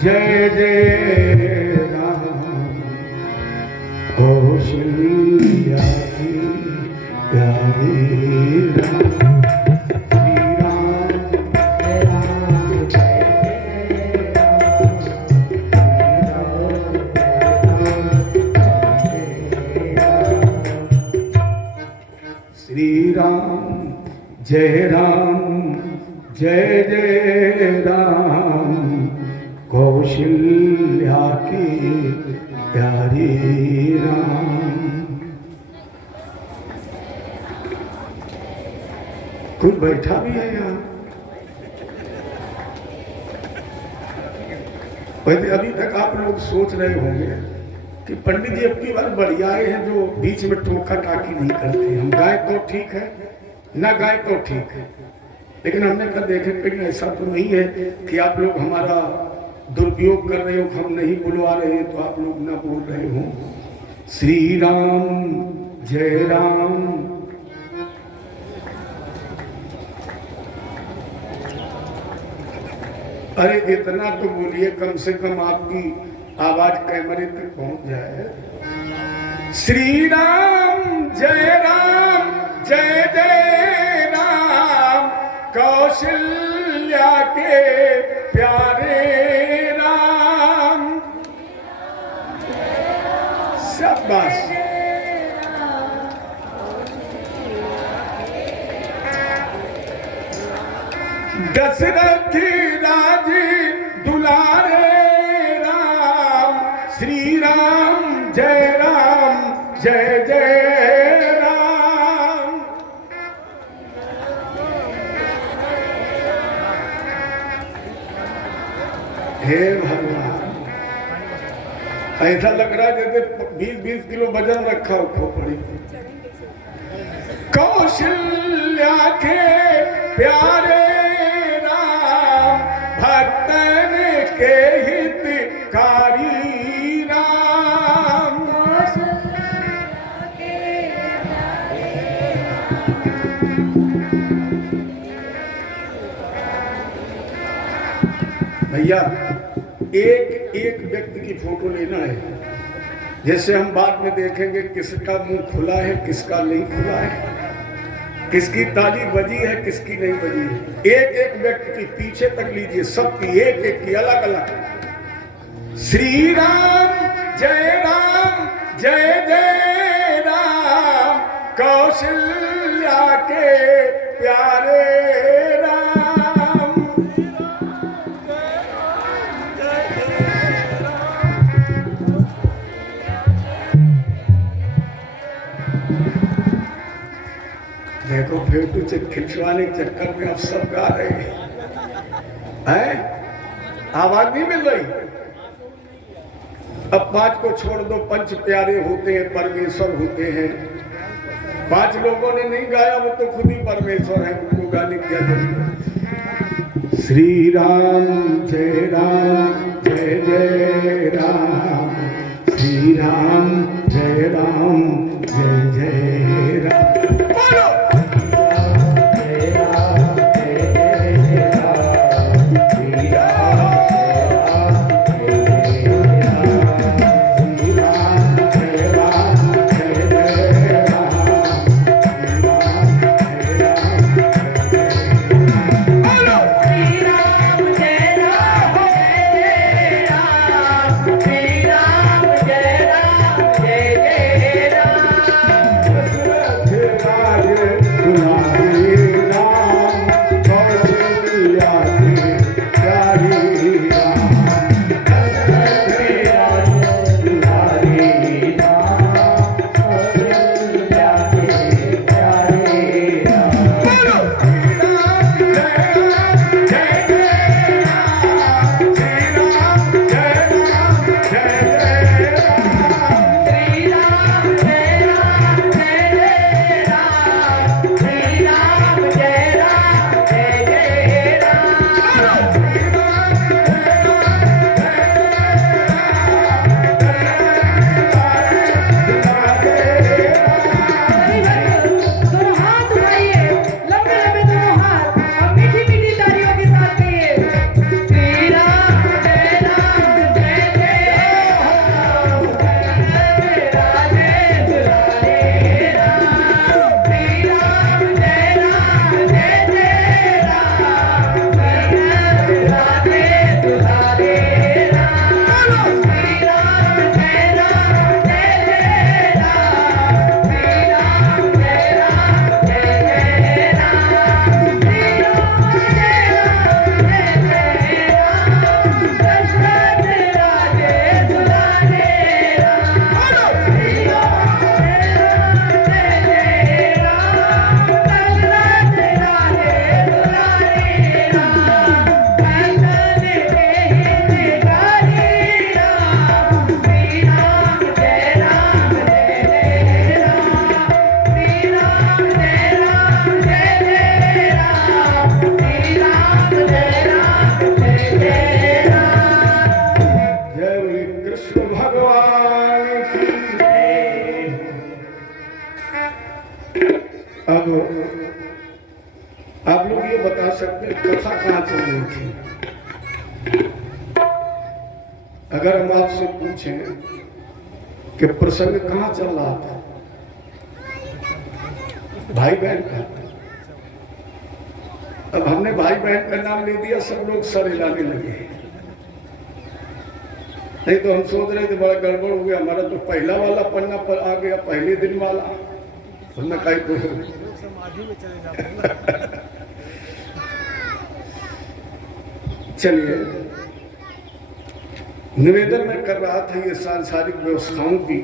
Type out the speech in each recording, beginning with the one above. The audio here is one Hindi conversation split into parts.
जय जय राम कौशल्या की प्यारी राम श्री राम जय राम जय श्री राम जय राम जय जय राम कौशल्या की प्यारी राम। कोई बैठा भी है यहाँ? पहले अभी तक आप लोग सोच रहे होंगे कि पंडित जी अपनी बार बढ़िया हैं जो बीच में टोका टाकी नहीं करते। हम गाय तो ठीक है, ना गाय तो ठीक है, लेकिन हमने कहा देखे कहीं ऐसा तो नहीं है कि आप लोग हमारा दुरुपयोग कर रहे हो, हम नहीं बुलवा रहे हैं तो आप लोग ना बोल रहे हो। श्री राम जय राम। अरे इतना तो बोलिए, कम से कम आपकी आवाज कैमरे तक पहुंच जाए। श्री राम जय जय राम कौशल्या के प्यारे राम। शाबाश। दशरथ राजी दुलारे राम श्री राम जय जय राम। हे भगवान, ऐसा लग रहा है जैसे 20-20 किलो वजन रखा हो खोपड़ी। कौशल्या के प्यारे राम भक्तन के हितकारी राम। भैया एक एक व्यक्ति की फोटो लेना है, जैसे हम बाद में देखेंगे किसका मुंह खुला है किसका नहीं खुला है, किसकी ताली बजी है किसकी नहीं बजी है। एक एक व्यक्ति की पीछे तक लीजिए, सबकी एक एक की अलग अलग। श्री राम जय जय राम कौशल्या के प्यारे राम। देखो फिर तो खिंचवाने के चक्कर में अब सब गा रहे हैं, आवाज नहीं मिल रही। अब 5 को छोड़ दो, पंच प्यारे होते हैं परमेश्वर होते हैं। 5 लोगों ने नहीं गाया, वो तो खुद ही परमेश्वर है, उनको गाने की क्या जरूरत। श्री राम जय जय राम श्री राम जय जय राम। बोलो अगर हम आपसे पूछें कि प्रसंग कहाँ चल रहा था, भाई बहन का, अब हमने भाई बहन का नाम ले दिया, सब लोग सर हिलाने लगे। नहीं तो हम सोच रहे थे बड़ा गड़बड़ हो गया, हमारा तो पहला वाला पन्ना पर आ गया, पहले दिन वाला। हमने कहा तो चलिए, निवेदन मैं कर रहा था ये सांसारिक व्यवस्थाओं की,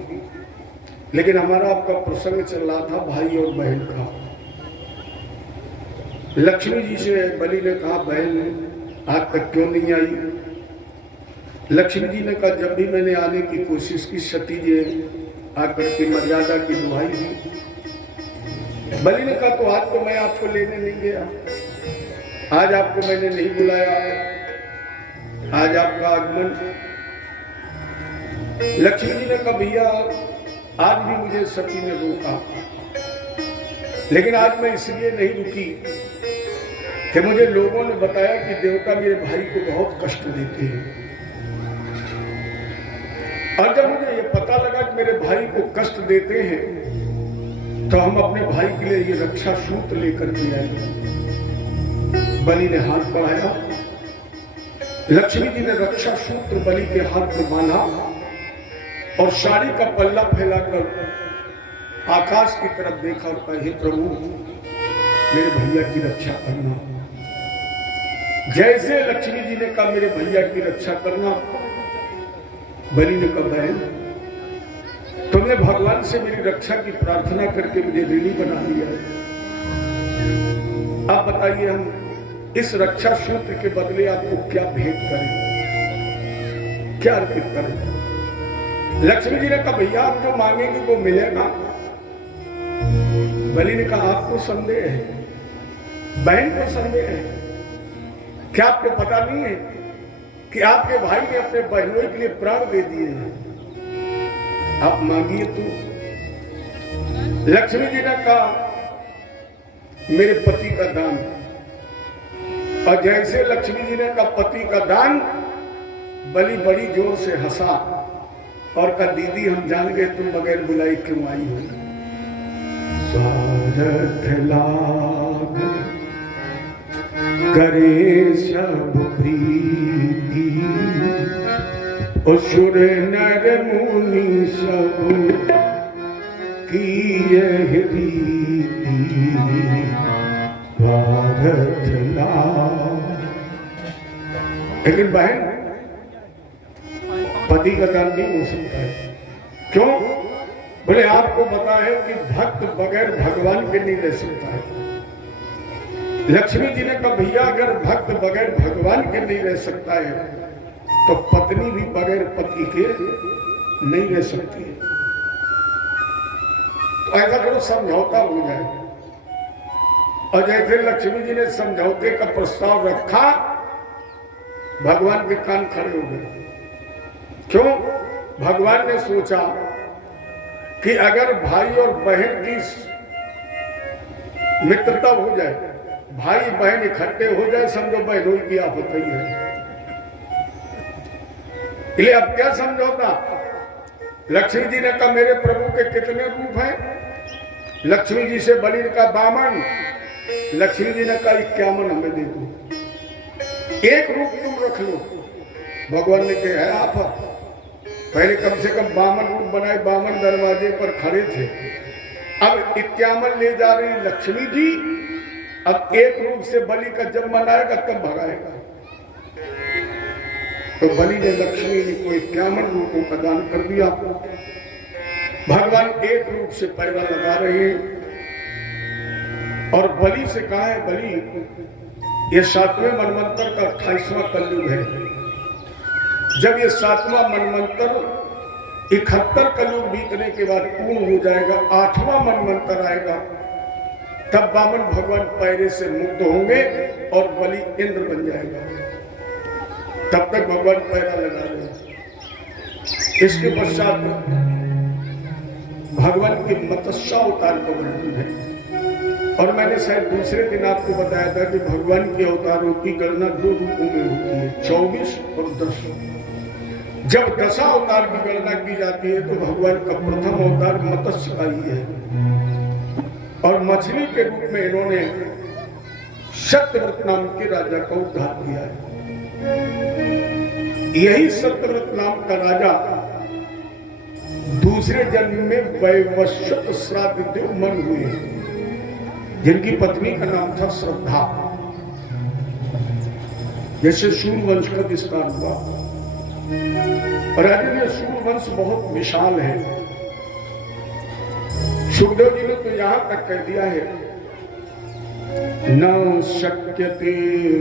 लेकिन हमारा आपका प्रसंग चल रहा था भाई और बहन का। लक्ष्मी जी से बलि ने कहा, बहन आज तक क्यों नहीं आई? लक्ष्मी जी ने कहा, जब भी मैंने आने की कोशिश की, सती जी आकर के मर्यादा की दुहाई दी। बलि ने कहा, तो आज तो मैं आपको लेने नहीं गया, आज आपको मैंने नहीं बुलाया, आज आपका आगमन। लक्ष्मी जी ने कहा, भैया आज भी मुझे सती ने रोका, लेकिन आज मैं इसलिए नहीं रुकी कि मुझे लोगों ने बताया कि देवता मेरे भाई को बहुत कष्ट देते हैं, और जब मुझे ये पता लगा कि मेरे भाई को कष्ट देते हैं, तो हम अपने भाई के लिए ये रक्षा सूत्र लेकर के आए। बलि ने हाथ बढ़ाया, लक्ष्मी जी ने रक्षा सूत्र बलि के हाथ में बांधा और साड़ी का पल्ला फैलाकर आकाश की तरफ देखा और कहा, हे प्रभु मेरे भैया की रक्षा करना। जैसे लक्ष्मी जी ने कहा मेरे भैया की रक्षा करना, बलि ने कहा, बहन तुमने भगवान से मेरी रक्षा की प्रार्थना करके मुझे ऋणी बना दिया है, आप बताइए हम इस रक्षा सूत्र के बदले आपको क्या भेंट करें, क्या अर्पित करें? लक्ष्मी जी ने कहा, भैया हम जो मांगेंगे वो मिलेगा। बलि ने कहा, आपको संदेह है, बहन को संदेह है, क्या आपको पता नहीं है कि आपके भाई ने अपने बहनों के लिए प्राण दे दिए हैं, आप मांगिए तो। लक्ष्मी जी ने कहा, मेरे पति का दान। और जैसे लक्ष्मी जी ने कहा पति का दान, बलि बड़ी जोर से हंसा और कहा, दीदी हम जान गए तुम बगैर बुलाई क्यों आई हो। सारथ लाग करे सब प्रीति, असुर नर मुनि सब की यह रीति, भारत लाग। लेकिन बहन पति का दान नहीं हो सकता है, क्यों? बोले आपको पता है कि भक्त बगैर भगवान के नहीं रह सकता है। लक्ष्मी जी ने कहा, भैया अगर भक्त बगैर भगवान के नहीं रह सकता है, तो पत्नी भी बगैर पति के नहीं रह सकती है। तो ऐसा करो समझौता हो जाए। और जैसे लक्ष्मी जी ने समझौते का प्रस्ताव रखा, भगवान के कान खड़े हो गए। क्यों? भगवान ने सोचा कि अगर भाई और बहन की मित्रता हो जाए, भाई बहन इकट्ठे हो जाए, समझो बहनों की आफत ही है। इसलिए अब क्या समझौता? लक्ष्मी जी ने कहा, मेरे प्रभु के कितने रूप हैं? लक्ष्मी जी से बलि ने कहा 52, लक्ष्मी जी ने कहा 51 हमें दे दो, एक रूप तुम रख लो। भगवान ने कहा, है आप पहले कम से कम 52 रूप बनाए, 52 दरवाजे पर खड़े थे, अब 51 ले जा रही लक्ष्मी जी। अब एक रूप से बलि का जब मन आएगा तब भगाएगा। तो बलि ने लक्ष्मी जी को 51 रूपों का दान कर दिया। भगवान एक रूप से पैरा लगा रहे हैं और बलि से कहा है, बलि ये 7वें मनवंतर का 28वां कलयुग है। जब ये 7वां मनवंतर 71 कलयुग बीतने के बाद पूर्ण हो जाएगा, 8वां मनवंतर आएगा, तब वामन भगवान पैरे से मुक्त होंगे और बलि इंद्र बन जाएगा। तब तक भगवान पैरा लगा रहे हैं। इसके पश्चात भगवान की मत्स्य अवतार को वर्णन है। और मैंने शायद दूसरे दिन आपको बताया था कि भगवान के अवतारों की गणना 2 रूपों में होती है, 24 और 10। जब दशा अवतार की गणना की जाती है तो भगवान का प्रथम अवतार मत्स्य का ही है, और मछली के रूप में इन्होंने सत्यव्रत नाम के राजा को उद्धार किया है। यही सत्यव्रत नाम का राजा दूसरे जन्म में वैवस्वत श्राद्ध देव मन हुए, जिनकी पत्नी का नाम था श्रद्धा। जैसे सूर्यवंश का विस्तार हुआ, और ये सूर्यवंश बहुत विशाल है। सुखदेव जी ने तो यहां तक कह दिया है, न शक्यते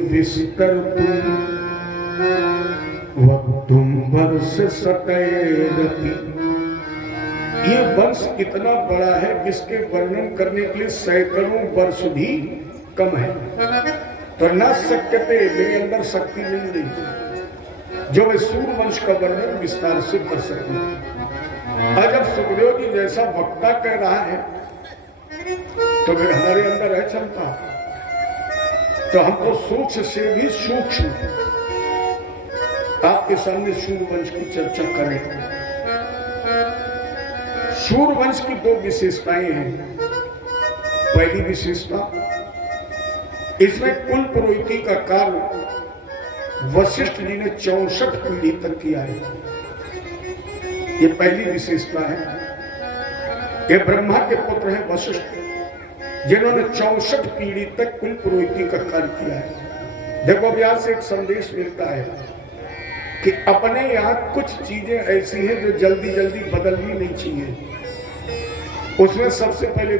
विस्तर्तुं वक्तुं वर्ष सतैरपि। ये वंश इतना बड़ा है जिसके वर्णन करने के लिए सैकड़ों वर्ष भी कम है। तो न शक्यते, मेरे अंदर शक्ति नहीं रही जो मैं सूर्यवंश का वर्णन विस्तार से कर सकूं। और जब सुखदेव जी जैसा वक्ता कह रहा है तो फिर हमारे अंदर है क्षमता, तो हमको सूक्ष्म से भी सूक्ष्म आपके सामने सूर्यवंश की चर्चा करें। सूर्यवंश की दो विशेषताएं हैं। पहली विशेषता, इसमें कुल पुरोहिती का कार्य वशिष्ठ जी ने 64 पीढ़ी तक किया है। ये पहली विशेषता है। ये ब्रह्मा के पुत्र हैं वशिष्ठ, जिन्होंने 64 पीढ़ी तक कुल पुरोहिती का कार्य किया है। देखो, अब यहां से एक संदेश मिलता है कि अपने यहाँ कुछ चीजें ऐसी हैं जो जल्दी जल्दी बदलनी नहीं चाहिए। उसमें सबसे पहले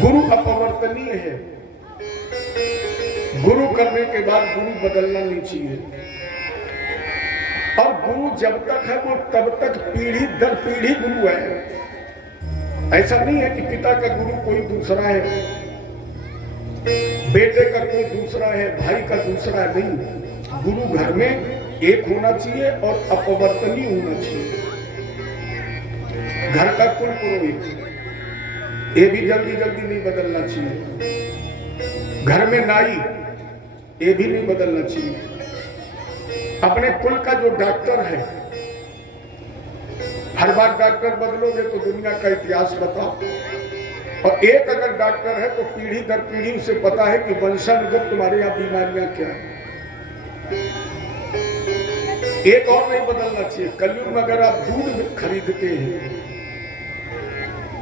गुरु अपवर्तनीय है। गुरु करने के बाद गुरु बदलना नहीं चाहिए। और गुरु जब तक है वो तब तक पीढ़ी दर पीढ़ी गुरु है। ऐसा नहीं है कि पिता का गुरु कोई दूसरा है, बेटे का कोई दूसरा है, भाई का दूसरा है। नहीं, गुरु घर में एक होना चाहिए और अपवर्तनीय होना चाहिए। घर का कुल पुरोहित, ये भी जल्दी जल्दी नहीं बदलना चाहिए। घर में नाई, ये भी नहीं बदलना चाहिए। अपने कुल का जो डॉक्टर है, हर बार डॉक्टर बदलोगे तो दुनिया का इतिहास बताओ। और एक अगर डॉक्टर है तो पीढ़ी दर पीढ़ी उसे पता है कि वंशानुगत तुम्हारे यहाँ बीमारियां क्या है। एक और नहीं बदलना चाहिए। कलयुग में अगर आप दूध खरीदते हैं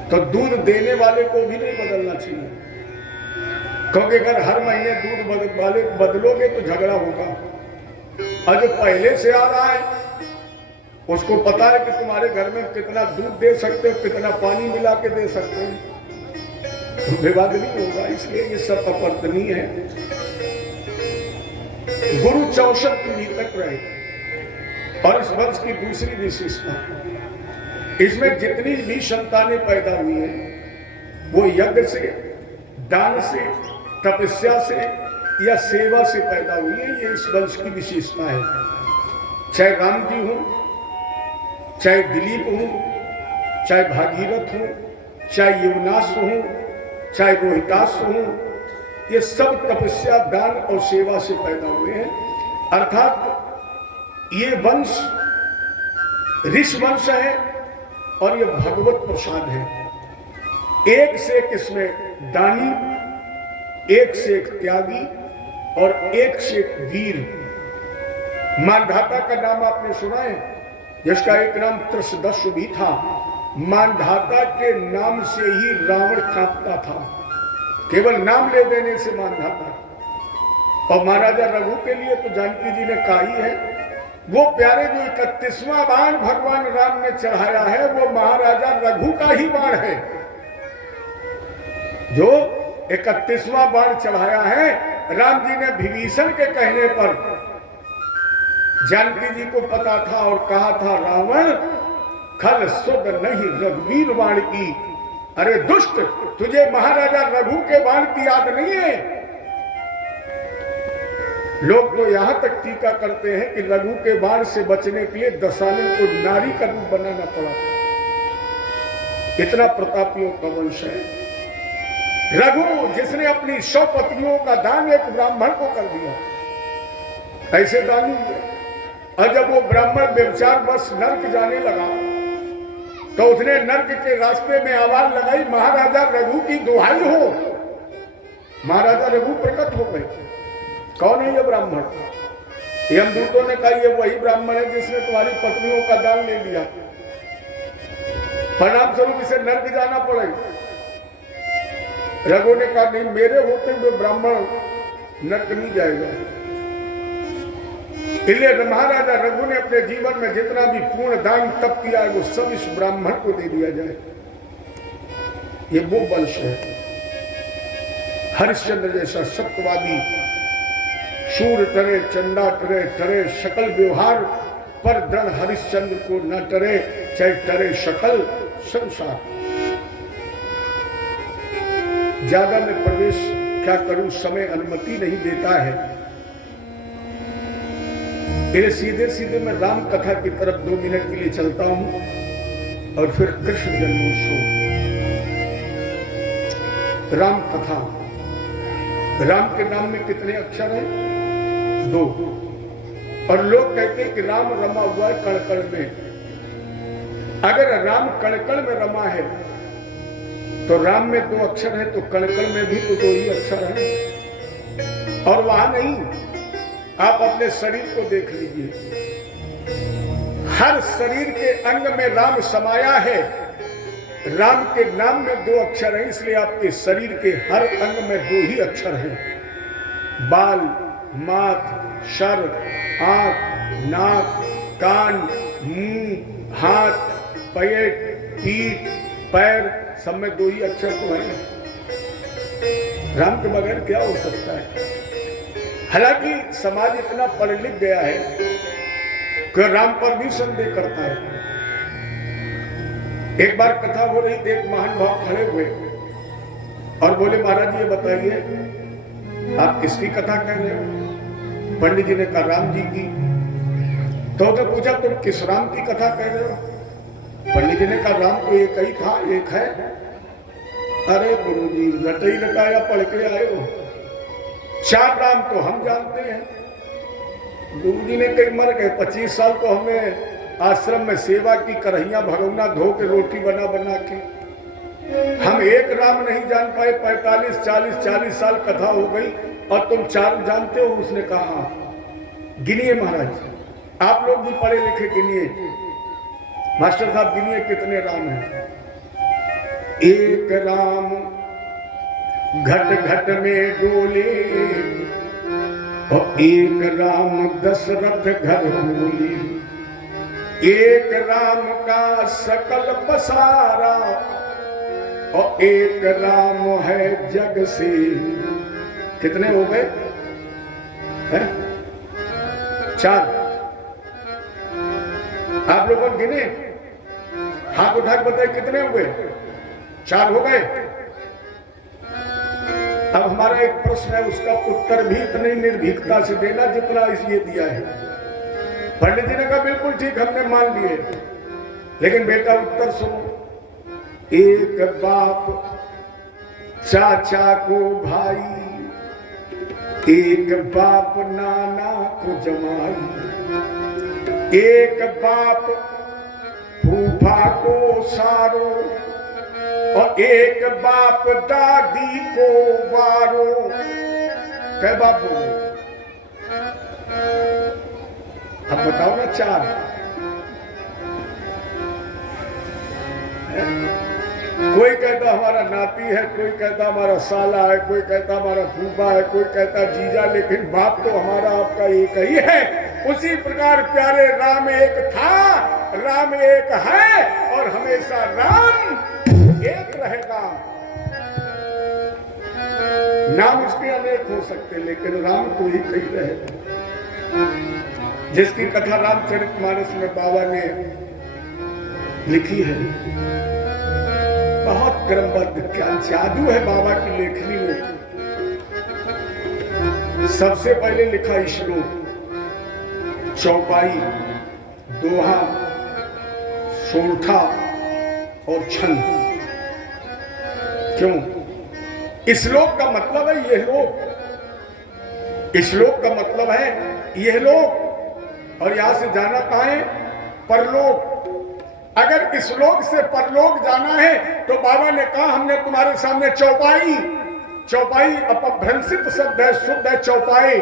तो दूध देने वाले को भी नहीं बदलना चाहिए, क्योंकि अगर हर महीने दूध बदलोगे तो झगड़ा होगा। और जो पहले से आ रहा है उसको पता है कि तुम्हारे घर में कितना दूध दे सकते हो, कितना पानी मिला के दे सकते हैं, तो विवाद नहीं होगा। इसलिए ये सब अपवर्तनीय है। गुरु 64 पीढ़ी तक रहे। और इस वंश की दूसरी विशेषता, इसमें जितनी भी संतानें पैदा हुई हैं वो यज्ञ से, दान से, तपस्या से या सेवा से पैदा हुई है। ये इस वंश की विशेषता है। चाहे राम जी हो, चाहे दिलीप हो, चाहे भागीरथ हो, चाहे युवनाश हो, चाहे रोहितास हो, ये सब तपस्या, दान और सेवा से पैदा हुए हैं। अर्थात ये वंश ऋषि वंश है और ये भगवत प्रसाद है। एक से एक इसमें दानी, एक से एक त्यागी और एक से एक वीर। मानधाता का नाम आपने सुना है, जिसका एक नाम त्रसदस्यु भी था। मानधाता के नाम से ही रावण कांपता था, केवल नाम ले देने से मानधाता। और महाराजा रघु के लिए तो जानकी जी ने कहा ही है, वो प्यारे जो 31वां बाण भगवान राम ने चढ़ाया है वो महाराजा रघु का ही बाण है। जो 31वां बाण चढ़ाया है, राम जी ने विभीषण के कहने पर जानकी जी को पता था और कहा था, रावण खल सुध नहीं रघुवीर बाण की। अरे दुष्ट, तुझे महाराजा रघु के बाण की याद नहीं है? लोग तो यहां तक टीका करते हैं कि रघु के बाण से बचने के लिए दशानन को नारी का रूप बनाना पड़ा। इतना प्रतापियों का वंश है। रघु जिसने अपनी 100 पत्नियों का दान एक ब्राह्मण को कर दिया, ऐसे दानी हुए। और जब वो ब्राह्मण व्यभिचार बस नर्क जाने लगा तो उसने नर्क के रास्ते में आवाज लगाई, महाराजा रघु की दुहाई हो। महाराजा रघु प्रकट हो गए। कौन है ये ब्राह्मण? यमदूतों ने कहा ये वही ब्राह्मण है जिसने तुम्हारी पत्नियों का दान ले लिया, परिणाम स्वरूप इसे नर्क जाना पड़ेगा। रघु ने कहा नहीं, मेरे होते हुए ब्राह्मण नर्क नहीं जाएगा। इसलिए महाराजा रघु ने अपने जीवन में जितना भी पूर्ण दान तप किया है वो सब इस ब्राह्मण को दे दिया जाए। ये वो वंश है। हरिश्चंद्र जैसा सत्यवादी, शूर टरे चंदा टरे, टरे सकल व्यवहार पर दृढ़ हरिश्चंद्र को न टरे, चाहे टरे सकल संसार। ज्यादा में प्रवेश क्या करूं, समय अनुमति नहीं देता है। मेरे सीधे सीधे मैं राम कथा की तरफ 2 मिनट के लिए चलता हूं और फिर कृष्ण जन्मोत्सव। राम कथा। राम के नाम में कितने अक्षर हैं? 2। और लोग कहते हैं कि राम रमा हुआ है कण-कण में। अगर राम कण-कण में रमा है तो राम में 2 अक्षर है, तो कण-कण में भी तो 2 ही अक्षर है। और वहां नहीं, आप अपने शरीर को देख लीजिए, हर शरीर के अंग में राम समाया है। राम के नाम में 2 अक्षर हैं, इसलिए आपके शरीर के हर अंग में 2 ही अक्षर हैं। बाल, माथ, सर, आंख, नाक, कान, मुंह, हाथ, पेट, पीठ, पैर, सब में 2 ही अक्षर तो हैं। राम के बगैर क्या हो सकता है? हालांकि समाज इतना पढ़ लिख गया है कि राम पर भी संदेह करता है। एक बार कथा हो रही थी, एक महान भाव खड़े हुए और बोले, महाराज ये बताइए आप किसकी कथा कह रहे हो? पंडित जी ने कहा राम जी की। तो पूछा तुम किस राम की कथा कह रहे हो? पंडित जी ने कहा राम तो एक ही था, एक है। अरे गुरु जी रटाई रटाया पढ़ के आए हो, 4 राम तो हम जानते हैं। गुरु जी ने कई मर गए, 25 साल तो हमने आश्रम में सेवा की, करहिया भगवना धो के रोटी बना बना के। हम एक राम नहीं जान पाए। 45, 40 साल कथा हो गई और तुम 4 जानते हो? उसने कहा गिनिए महाराज, आप लोग भी पढ़े लिखे, गिनिए। मास्टर साहब गिनिए कितने राम हैं? एक राम घट घट में डोले और एक राम दशरथ घर बोले। एक राम का सकल पसारा और एक राम है जग से। कितने हो गए? 4। आप लोगों ने गिने? हाथ उठा के बताए कितने हो गए? 4 हो गए। अब हमारा एक प्रश्न है, उसका उत्तर भी इतनी निर्भीकता से देना जितना इसलिए दिया है। पंडित जी ने कहा बिल्कुल ठीक, हमने मान लिए, लेकिन बेटा उत्तर सुनो। एक बाप चाचा को भाई, एक बाप नाना को जमाई, एक बाप फूफा को सारो और एक बाप दादी को बारो। कै बाप हो गए? अब बताओ ना 4। कोई कहता हमारा नाती है, कोई कहता हमारा साला है, कोई कहता हमारा फूफा है, कोई कहता जीजा, लेकिन बाप तो हमारा आपका एक ही है। उसी प्रकार प्यारे राम एक था, राम एक है और हमेशा राम एक रहेगा। नाम उसके अनेक हो सकते, लेकिन राम तो एक ही रहेगा। जिसकी कथा रामचरितमानस में बाबा ने लिखी है, बहुत क्रमबद्ध, क्या जादू है बाबा की लेखनी में। सबसे पहले लिखा श्लोक, चौपाई, दोहा, सोरठा और छंद। क्यों? श्लोक का मतलब है यह लोक। श्लोक का मतलब है यह लोक। और यहां से जाना कहां है? परलोक। अगर इस लोक से परलोक जाना है तो बाबा ने कहा हमने तुम्हारे सामने चौपाई, चौपाई अपभ्रंशित शब्द है, शुद्ध है चौपाई,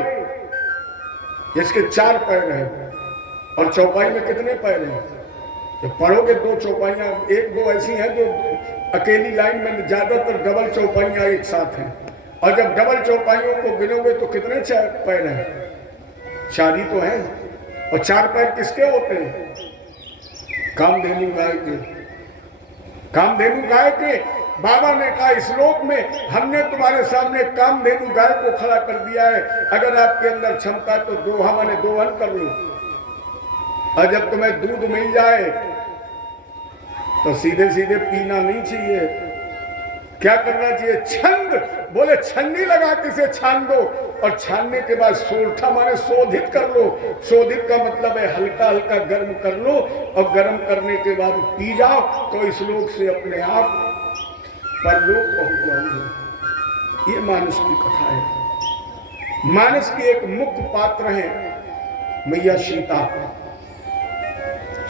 जिसके 4 पैर हैं। और चौपाई में कितने पैर हैं? तो पढ़ोगे 2 चौपाइयां, 1-2 ऐसी हैं जो अकेली लाइन में, ज्यादातर डबल चौपाइयां एक साथ हैं। और जब डबल चौपाइयों को गिनोगे तो कितने पैर हैं? 4 ही तो हैं। और 4 पैर किसके होते हैं? कामधेनु गाय के। कामधेनु गाय के। बाबा ने कहा इस लोक में हमने तुम्हारे सामने कामधेनु गाय को खड़ा कर दिया है। अगर आपके अंदर क्षमता तो दोहा माने दोहन कर लो, और जब तुम्हें दूध मिल जाए तो सीधे सीधे पीना नहीं चाहिए। क्या करना चाहिए? छंद, बोले छन्नी लगा के इसे छान दो, और छानने के बाद सोरठा माने शोधित कर लो। शोधित का मतलब है हल्का हल्का गर्म कर लो, और गर्म करने के बाद पी जाओ तो इस लोक से अपने आप परलोक पहुंच जाओगे। ये मानस की कथा है। मानस की एक मुख्य पात्र है मैया सीता,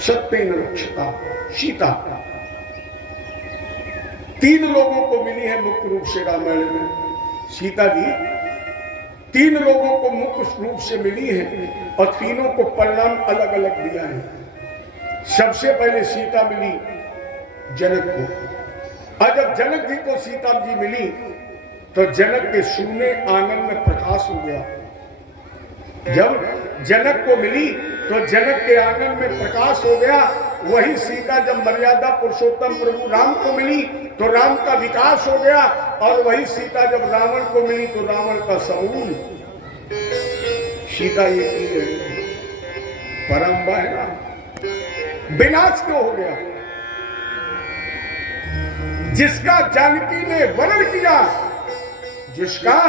सत्येन रक्षिता सीता। 3 लोगों को मिली है मुख्य रूप से रामायण में। सीता जी 3 लोगों को मुख्य रूप से मिली है, और तीनों को परिणाम अलग अलग दिया है। सबसे पहले सीता मिली जनक को, और जब जनक जी को सीता जी मिली तो जनक के शून्य आंगन में प्रकाश हो गया। जब जनक को मिली तो जनक के आंगन में प्रकाश हो गया। वही सीता जब मर्यादा पुरुषोत्तम प्रभु राम को मिली तो राम का विकास हो गया, और वही सीता जब रावण को मिली तो रावण का समूल। सीता ये की है परम्बा है ना, विनाश क्यों हो गया? जिसका जानकी ने वरण किया, जिसका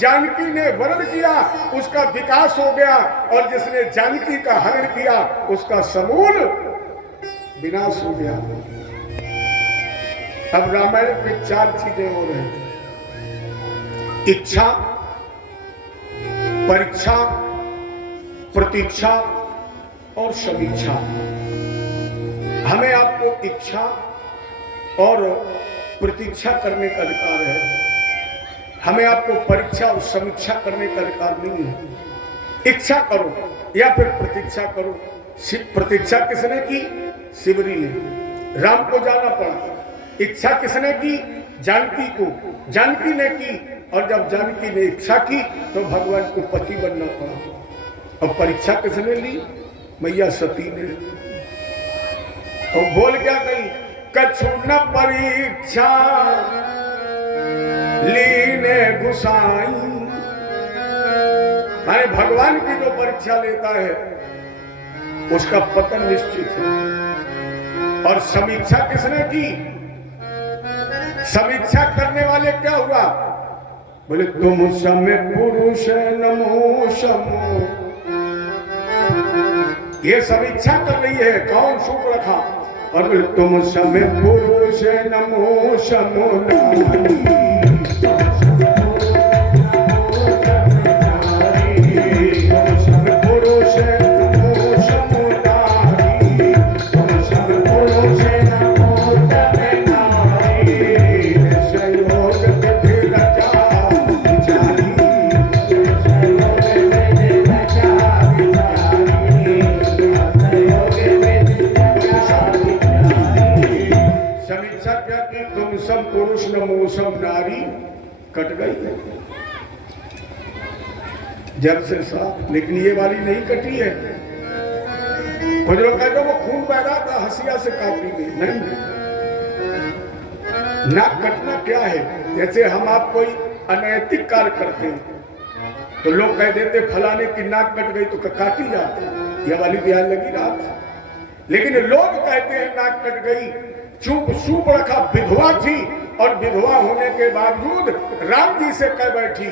जानकी ने वरण किया उसका विकास हो गया, और जिसने जानकी का हरण किया उसका समूल विनाश हो गया। अब रामायण में 4 चीजें हो रही हैं: इच्छा, परीक्षा, प्रतीक्षा और समीक्षा। हमें आपको इच्छा और प्रतीक्षा करने का अधिकार है, हमें आपको परीक्षा और समीक्षा करने का अधिकार नहीं है। इच्छा करो या फिर प्रतीक्षा करो। प्रतीक्षा किसने की? शिवरी ने। राम को जाना पड़ा। इच्छा किसने की? जानकी को। जानकी ने की, और जब जानकी ने इच्छा की तो भगवान को पति बनना पड़ा। और परीक्षा किसने ली? मैया सती ने। और बोल क्या कही? कछु न परीक्षा लीने गुसाई। माने भगवान की जो परीक्षा लेता है उसका पतन निश्चित है। और समीक्षा किसने की? समीक्षा करने वाले क्या हुआ? बोले तुम समय पुरुष नमो समो। ये समीक्षा कर रही है कौन? शुभ रखा। और बोले तुम समय पुरुष नमो समो नारी। पुरुष नमो सब नारी कट गई जब से साफ, लेकिन ये वाली नहीं कटी है। कुछ लोग कहते वो खून बह रहा था हंसिया से काटी गई। नहीं, नाक कटना क्या है? जैसे हम आप कोई अनैतिक कार्य करते हैं तो लोग कह देते फलाने की नाक कट गई तो काटी जाती, यह वाली ब्याह लगी रात। लेकिन लोग कहते हैं नाक कट गई, चूप सूप रखा विधवा थी, और विधवा होने के बावजूद राम जी से कह बैठी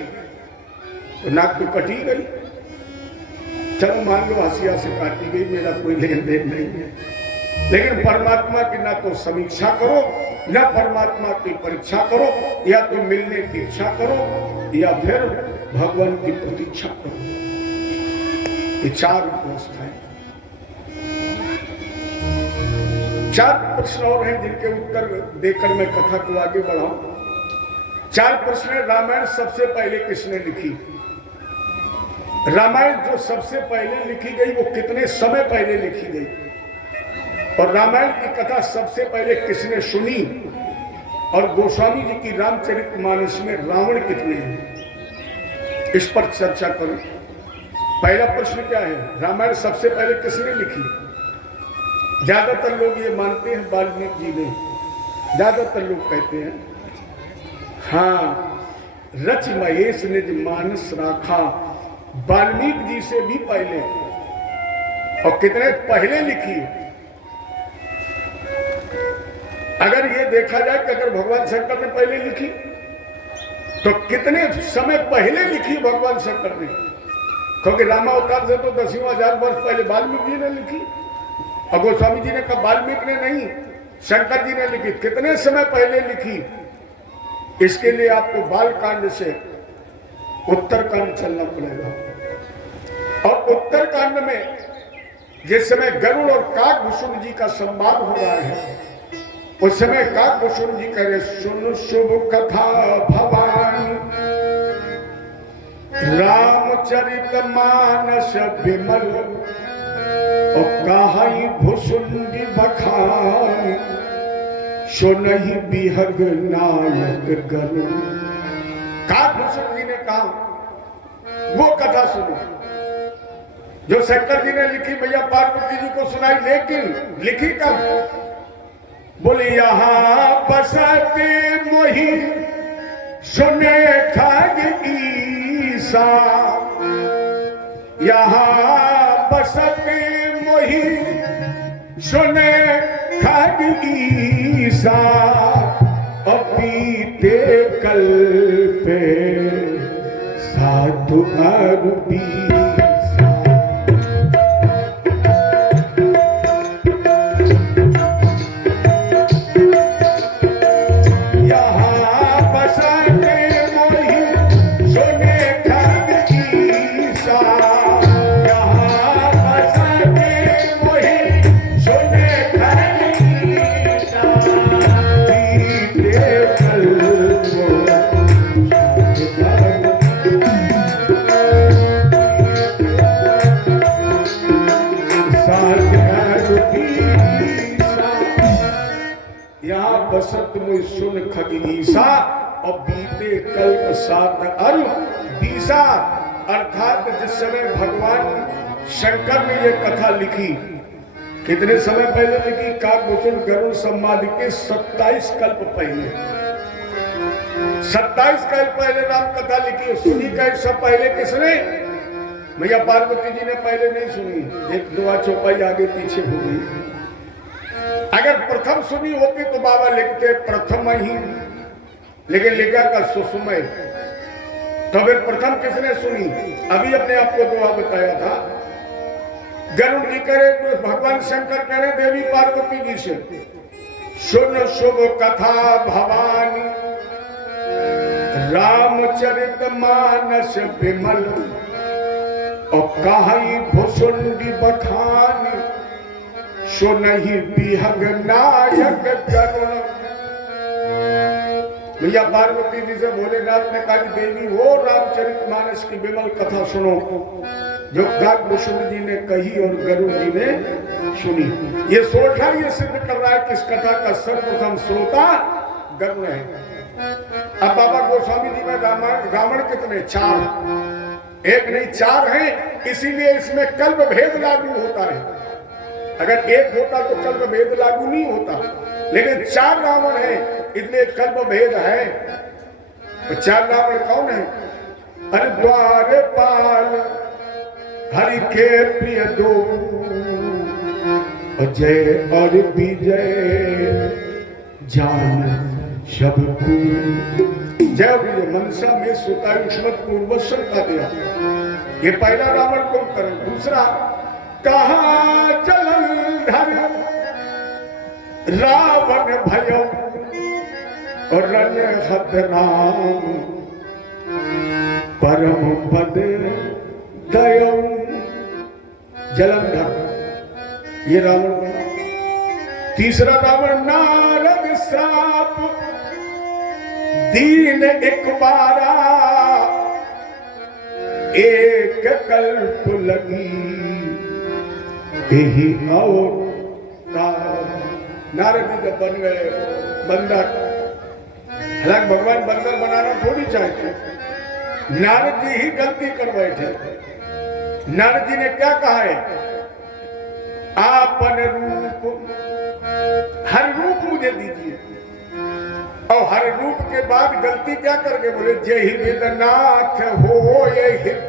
तो नाक तो कटी गई। चलो मान लो हंसिया से काटी गई, मेरा कोई लेन देन नहीं है। लेकिन परमात्मा की ना तो समीक्षा करो, ना परमात्मा की परीक्षा करो, या तो मिलने की इच्छा करो या फिर भगवान की प्रतीक्षा करो। ये 4 दोस्त हैं। 4 प्रश्न और हैं जिनके उत्तर देकर मैं कथा को आगे बढ़ाऊं। 4 प्रश्न है। रामायण सबसे पहले किसने लिखी? रामायण जो सबसे पहले लिखी गई वो कितने समय पहले लिखी गई? और रामायण की कथा सबसे पहले किसने सुनी? और गोस्वामी जी की रामचरितमानस में रावण कितने हैं? इस पर चर्चा करूं। पहला प्रश्न क्या है? रामायण सबसे पहले किसने लिखी? ज्यादातर लोग ये मानते हैं वाल्मीकि जी ने। ज्यादातर लोग कहते हैं हाँ, रच महेश निज मानस राखा, वाल्मीकि जी से भी पहले। और कितने पहले लिखी? अगर ये देखा जाए कि अगर भगवान शंकर ने पहले लिखी तो कितने समय पहले लिखी भगवान शंकर ने? क्योंकि रामावतार से तो 10,000 वर्ष पहले वाल्मीकि जी ने लिखी। और गोस्वामी जी ने कहा वाल्मीकि ने नहीं, शंकर जी ने लिखी। कितने समय पहले लिखी? इसके लिए आपको बालकांड से उत्तरकांड चलना पड़ेगा। और उत्तरकांड में जिस समय गरुड़ और काकभूषण जी का संवाद हो रहा है, उस समय काकभूषण जी कह रहे सुन शुभ कथा भवानी, रामचरित मानस विमल, और कहाई भुसुंडी बखान, सुनहि बिहग नायक गरुड़। काकभूषण जी ने कहा वो कथा सुनो जो शंकर जी ने लिखी, भैया पार्वती जी को सुनाई। लेकिन लिखी कब? बोले यहाँ बसते मोहि सुने खग ईसा, यहाँ बसते मोहि सुने खग ईसा, और बीते कल पे साधु अरबी। सुन खगीसा, और बीते कल्प सात अरु बीसा। अर्थात जिस समय भगवान शंकर ने यह कथा लिखी, कितने समय पहले लिखी? काकभूषण गरुड़ संवाद के 27 कल्प पहले। 27 कल्प पहले राम कथा लिखी। सुनी का सब पहले किसने? भैया पार्वती जी ने पहले नहीं सुनी। 1-2 चौपाई आगे पीछे हो गई। अगर प्रथम सुनी होती तो बाबा लिखते प्रथम ही, लेकिन लिखा का सुसुमय। तो फिर प्रथम किसने सुनी? अभी अपने आप को दुआ बताया था। गरुड़ जी करे तो भगवान शंकर करे देवी पार्वती जी से, सुन शुभ कथा भवानी, रामचरित मानस विमल, और कहाई भुसुंडी बखानी, सुनहि बिहग नायक गरुड़। भैया पार्वती जी से भोलेनाथ ने कहा कि देवी वो रामचरितमानस की विमल कथा सुनो जो काकभूषण जी ने कही और गरुड़ जी ने सुनी। ये सोठा ये सिद्ध कर रहा है कि इस कथा का सर्वप्रथम श्रोता गरुड़ है। अब बाबा गोस्वामी जी में रावण कितने? 4। एक नहीं 4 हैं, इसीलिए इसमें कल्प भेद लागू होता है। अगर एक होता तो कल्प भेद लागू नहीं होता, लेकिन 4 रावण हैं इसलिए कल्प भेद है। तो 4 रावण कौन है? अरे द्वारपाल हरि के प्रिय दो, अजय और विजय जान सबको। जय विजय मनसा में सुतायुष्मत पूर्वस्व का दिया। ये पहला रावण कौन करे? दूसरा कहा जलंधर रावण भयो, और रण हद राम परम पद दयऊ। जलंधर, ये रावण बना। तीसरा रावण नारद श्राप दीन एक बारा, एक कल्प लगी यही अवतार। नारद जी जब बन गए बंदर, हालांकि भगवान बंदर बनाना थोड़ी चाहते, नारद जी ही गलती कर बैठे। नारद जी ने क्या कहा है, आपन रूप, हर रूप मुझे दीजिए। और हर रूप के बाद गलती क्या करके बोले, जय विदनाथ हो ये हित।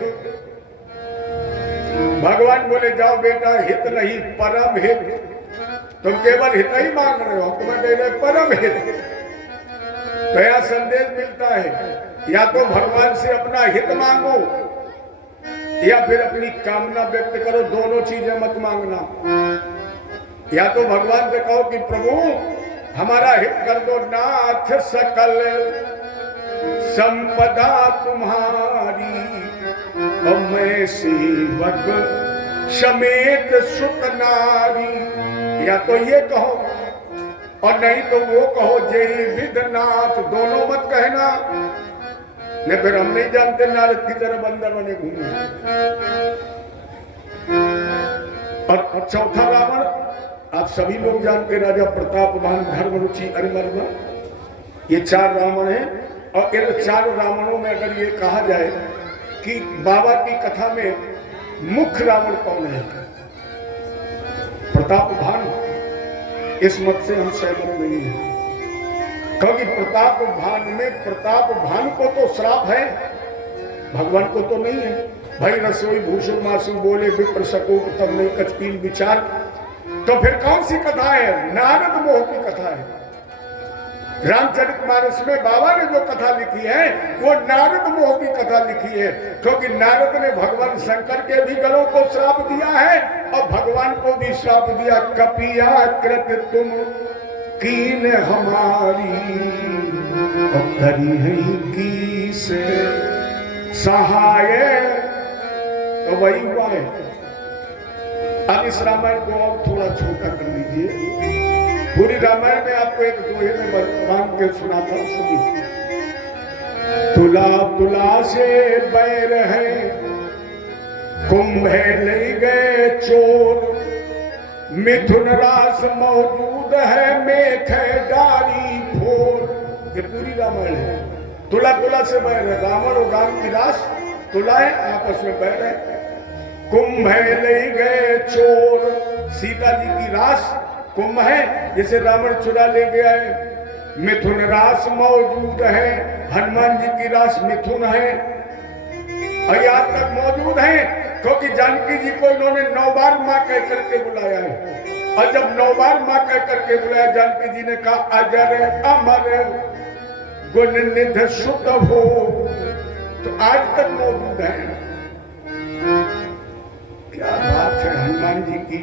भगवान बोले जाओ बेटा, हित नहीं परम हित, तुम केवल हित ही मांग रहे हो, तुम्हें दे रहे परम हित। तो यह संदेश मिलता है, या तो भगवान से अपना हित मांगो या फिर अपनी कामना व्यक्त करो, दोनों चीजें मत मांगना। या तो भगवान से कहो कि प्रभु हमारा हित कर दो, नाथ सकल संपदा तुम्हारी, और मैं सेवक समेत सुत नारी। या तो ये कहो, और नहीं तो वो कहो जय विधनाथ, दोनों मत कहना, नहीं फिर हम नहीं जानते नारद की तरह बंदर बने घूमे। और चौथा रावण आप सभी लोग जानते, राजा प्रतापवान, धर्मरुचि, अरिमर्द, ये 4 रावण हैं। और इन 4 रावणों में अगर ये कहा जाए कि बाबा की कथा में मुख्य रावण कौन है, प्रतापवान, इस मत से हम सहमत नहीं हैं। क्योंकि प्रतापवान को तो श्राप है, भगवान को तो नहीं है। भाई रसोई भूषण मासु बोले विप्र सकोप तब नहीं कचपीन विचार, तो फिर कौन सी कथा है, नारद मोह की कथा है। रामचरितमानस में बाबा ने जो कथा लिखी है वो नारद मोह की कथा लिखी है, क्योंकि नारद ने भगवान शंकर के भी गलों को श्राप दिया है और भगवान को भी श्राप दिया, कपिया कृत तुम कीन हमारी, करी है की से सहाय। तो वही हुआ है। अब इस रामायण को और थोड़ा छोटा कर लीजिए। पूरी रामायण में आपको एक दोहे में बांध के सुनाता हूं, सुनिए। तुला तुला से बैर है, कुंभे ले गए चोर, मिथुन रास मौजूद है, मेघ डारी फोर। ये पूरी रामायण है। तुला तुला से बैर है, रावण और राम की रास तुला है, आपस में बैर है। कुंभ ले गए चोर, सीता जी की रास कुंभ है, जिसे रावण चुरा ले गया है। मिथुन रास मौजूद है, हनुमान जी की रास मिथुन है, और आज तक मौजूद है, क्योंकि जानकी जी को इन्होंने 9 बार मां कह करके बुलाया है। और जब 9 बार मां कह करके बुलाया, जानकी जी ने कहा अजर अमर गुण निध सुत हो, तो आज तक मौजूद है। क्या बात है हनुमान जी की।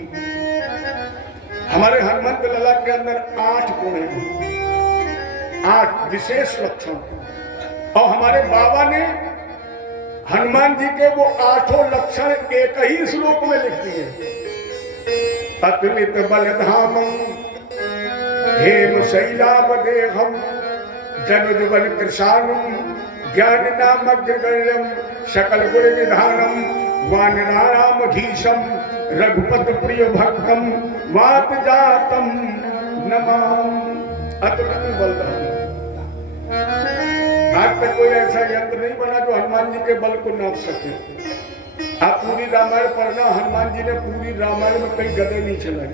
हमारे हनुमंत लला के अंदर 8 गुण हैं, 8 विशेष लक्षण। और हमारे बाबा ने हनुमान जी के वो 8 लक्षण एक ही श्लोक में लिख दिए। अतुलित बलधामं हेम शैलावदेहं जनुजुवन कृशानुं ज्ञाननामग्रगण्यं सकल गुण निधानम वानरारामधीशं रघुपत प्रिय भक्तम वात जातम नमामि। अतुलित बलधाम। आज तक कोई ऐसा यंत्र नहीं बना जो हनुमान जी के बल को नाप सके। आप पूरी रामायण पढ़ना, हनुमान जी ने पूरी रामायण में कहीं गदे नहीं चलाए,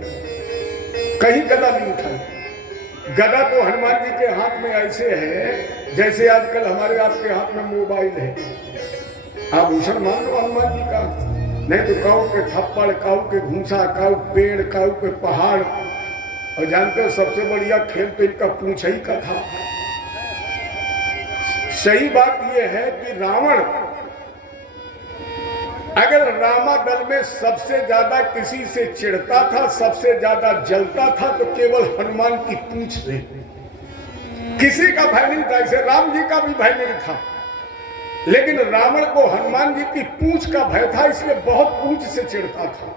कहीं गदा नहीं उठाए। गदा तो हनुमान जी के हाथ में ऐसे है जैसे आजकल हमारे आपके हाथ में मोबाइल है। आभूषण मान लो हनुमान जी का, नहीं तो काऊ के थप्पड़, काऊ के घूसा, काऊ पेड़, काऊ के पहाड़। और जानते हो सबसे बढ़िया खेल तो इनका पूंछ ही का था। सही बात यह है कि रावण अगर रामादल में सबसे ज्यादा किसी से चिढ़ता था, सबसे ज्यादा जलता था, तो केवल हनुमान की पूंछ से। किसी का भय नहीं था, इसे राम जी का भी भय नहीं था, लेकिन रावण को हनुमान जी की पूंछ का भय था, इसलिए बहुत पूंछ से चिढ़ता था।